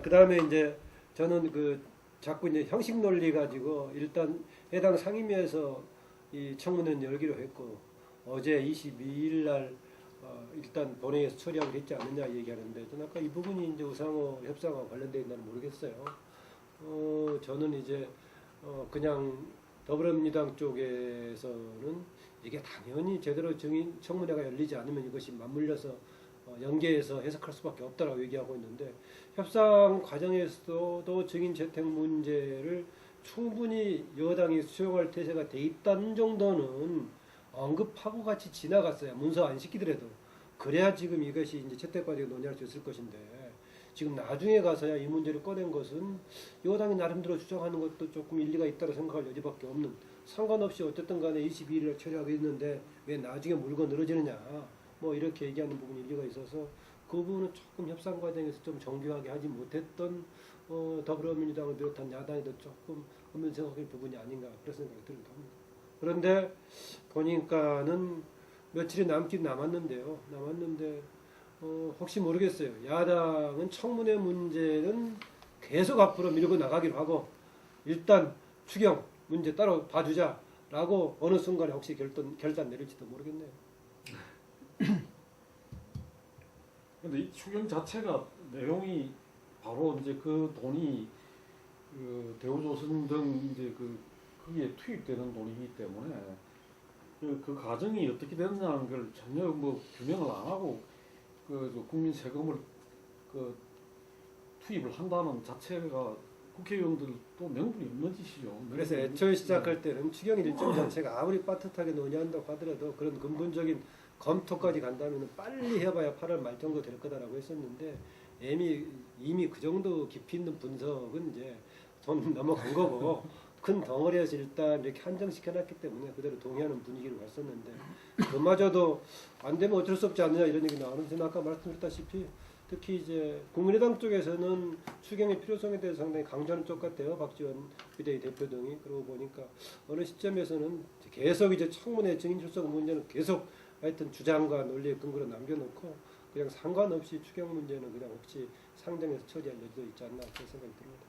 그 다음에 이제 저는 자꾸 이제 형식 논리 가지고 일단 해당 상임위에서 이 청문회는 열기로 했고 어제 22일 날 일단 본회의에서 처리하기로 했지 않느냐 얘기하는데 저는 아까 이 부분이 이제 우상호 협상과 관련되어 있나는 모르겠어요. 저는 이제 그냥 더불어민주당 쪽에서는 이게 당연히 제대로 청문회가 열리지 않으면 이것이 맞물려서 연계해서 해석할 수밖에 없다라고 얘기하고 있는데 협상 과정에서도 증인 채택 문제를 충분히 여당이 수용할 태세가 돼 있다는 정도는 언급하고 같이 지나갔어요. 문서 안 시키더라도. 그래야 지금 이것이 이제 채택과정에 논의할 수 있을 것인데 지금 나중에 가서야 이 문제를 꺼낸 것은 여당이 나름대로 주장하는 것도 조금 일리가 있다고 생각할 여지밖에 없는, 상관없이 어쨌든 간에 22일에 처리하고 있는데 왜 나중에 물고 늘어지느냐 뭐 이렇게 얘기하는 부분이 일리가 있어서 그 부분은 조금 협상 과정에서 좀 정교하게 하지 못했던 더불어민주당을 비롯한 야당에도 조금 없는 생각할 부분이 아닌가 그런 생각이 들기도 합니다. 그런데 보니까는 며칠이 남긴 남았는데요. 혹시 모르겠어요. 야당은 청문회 문제는 계속 앞으로 밀고 나가기로 하고 일단 추경 문제 따로 봐주자라고 어느 순간에 혹시 결단 내릴지도 모르겠네요. 근데 이 추경 자체가 내용이 바로 이제 그 돈이 그 대우조선 등 이제 거기에 투입되는 돈이기 때문에 그 과정이 어떻게 됐냐는 걸 전혀 뭐 규명을 안 하고 그 국민 세금을 그 투입을 한다는 자체가 국회의원들도 명분이 없는 짓이죠. 그래서 애초에 시작할 때는 추경 일정 자체가 아무리 빠듯하게 논의한다고 하더라도 그런 근본적인 검토까지 간다면 빨리 해봐야 8월 말 정도 될 거다라고 했었는데 이미 그 정도 깊이 있는 분석은 이제 돈 넘어간 거고 큰 덩어리에서 일단 이렇게 한정시켜놨기 때문에 그대로 동의하는 분위기로 갔었는데 그마저도 안 되면 어쩔 수 없지 않느냐 이런 얘기 나오는데 아까 말씀드렸다시피 특히 이제 국민의당 쪽에서는 추경의 필요성에 대해서 상당히 강조하는 쪽 같아요. 박지원 비대위 대표 등이. 그러고 보니까 어느 시점에서는 계속 이제 청문회 증인 출석 문제는 계속 하여튼 주장과 논리의 근거로 남겨놓고 그냥 상관없이 추경 문제는 그냥 혹시 상정해서 처리할 여지도 있지 않나 그런 생각이 듭니다.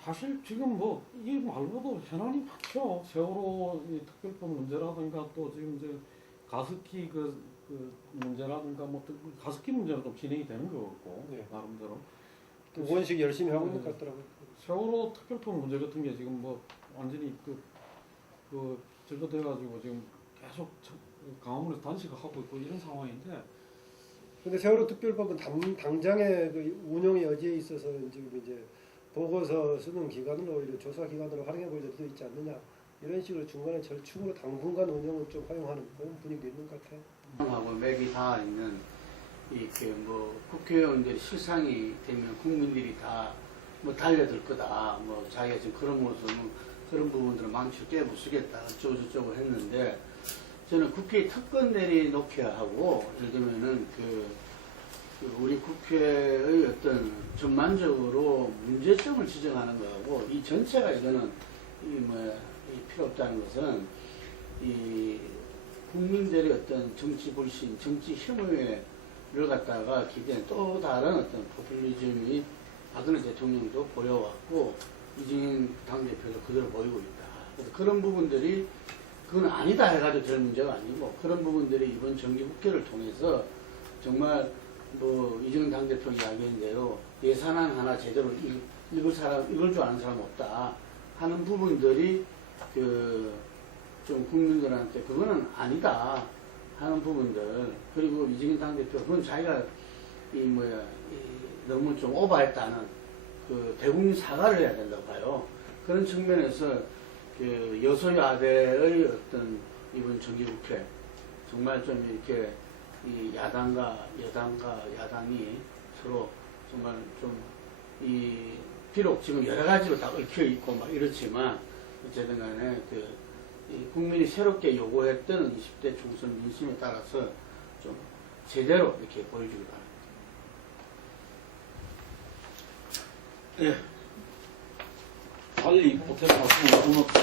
사실 지금 뭐 이 말고도 현안이 많죠. 세월호 특별법 문제라든가 또 지금 이제 가습기 그 문제라든가 뭐 가습기 문제는 좀 진행이 되는 것 같고 네. 나름대로 의원식 열심히 하고 있는 것 같더라고요. 세월호 특별법 문제 같은 게 지금 뭐 완전히 제거돼가지고 지금 계속 강화문에서 단식을 하고 있고 이런 상황인데. 근데 세월호 특별법은 당장의 그 운영의 여지에 있어서 지금 이제 보고서 쓰는 기간으로 오히려 조사 기간으로 활용해 볼 여지도 있지 않느냐 이런 식으로 중간에 절충으로 당분간 운영을 좀 활용하는 그런 분위기도 있는 것 같아요. 하고 맥이 다 있는 이렇게 뭐 국회의원들이 실상이 되면 국민들이 다 뭐 달려들 거다. 뭐 자기가 지금 그런 모습은 그런 부분들을 망치로 깨부수겠다. 어쩌고 저쩌고 했는데 저는 국회에 특권 내려놓게야 하고 예를 들면은 우리 국회의 어떤 전반적으로 문제점을 지적하는 거하고 이 전체가 이거는 필요 없다는 것은 이 국민들의 어떤 정치 불신, 정치 혐오를 갖다가 기대한 또 다른 어떤 포퓰리즘이 박근혜 대통령도 보여왔고 이재명 당대표도 그대로 보이고 있다. 그래서 그런 부분들이 그건 아니다 해가지고 될 문제가 아니고 그런 부분들이 이번 정기국회를 통해서 정말 뭐 이재명 당대표 이야기한 대로 예산안 하나 제대로 읽을 줄 아는 사람 없다 하는 부분들이 좀 국민들한테 그거는 아니다 하는 부분들 그리고 이재명 당대표 그건 자기가 너무 좀 오버했다는 대국민 사과를 해야 된다고 봐요. 그런 측면에서 여소야대의 어떤 이번 정기국회 정말 좀 이렇게 이 야당과 야당이 서로 정말 좀 비록 지금 여러 가지로 다 얽혀 있고 막 이렇지만 어쨌든 간에 이 국민이 새롭게 요구했던 20대 총선 민심에 따라서 좀 제대로 이렇게 보여주기 바랍니다. 예. 빨리 보태고 왔습니다.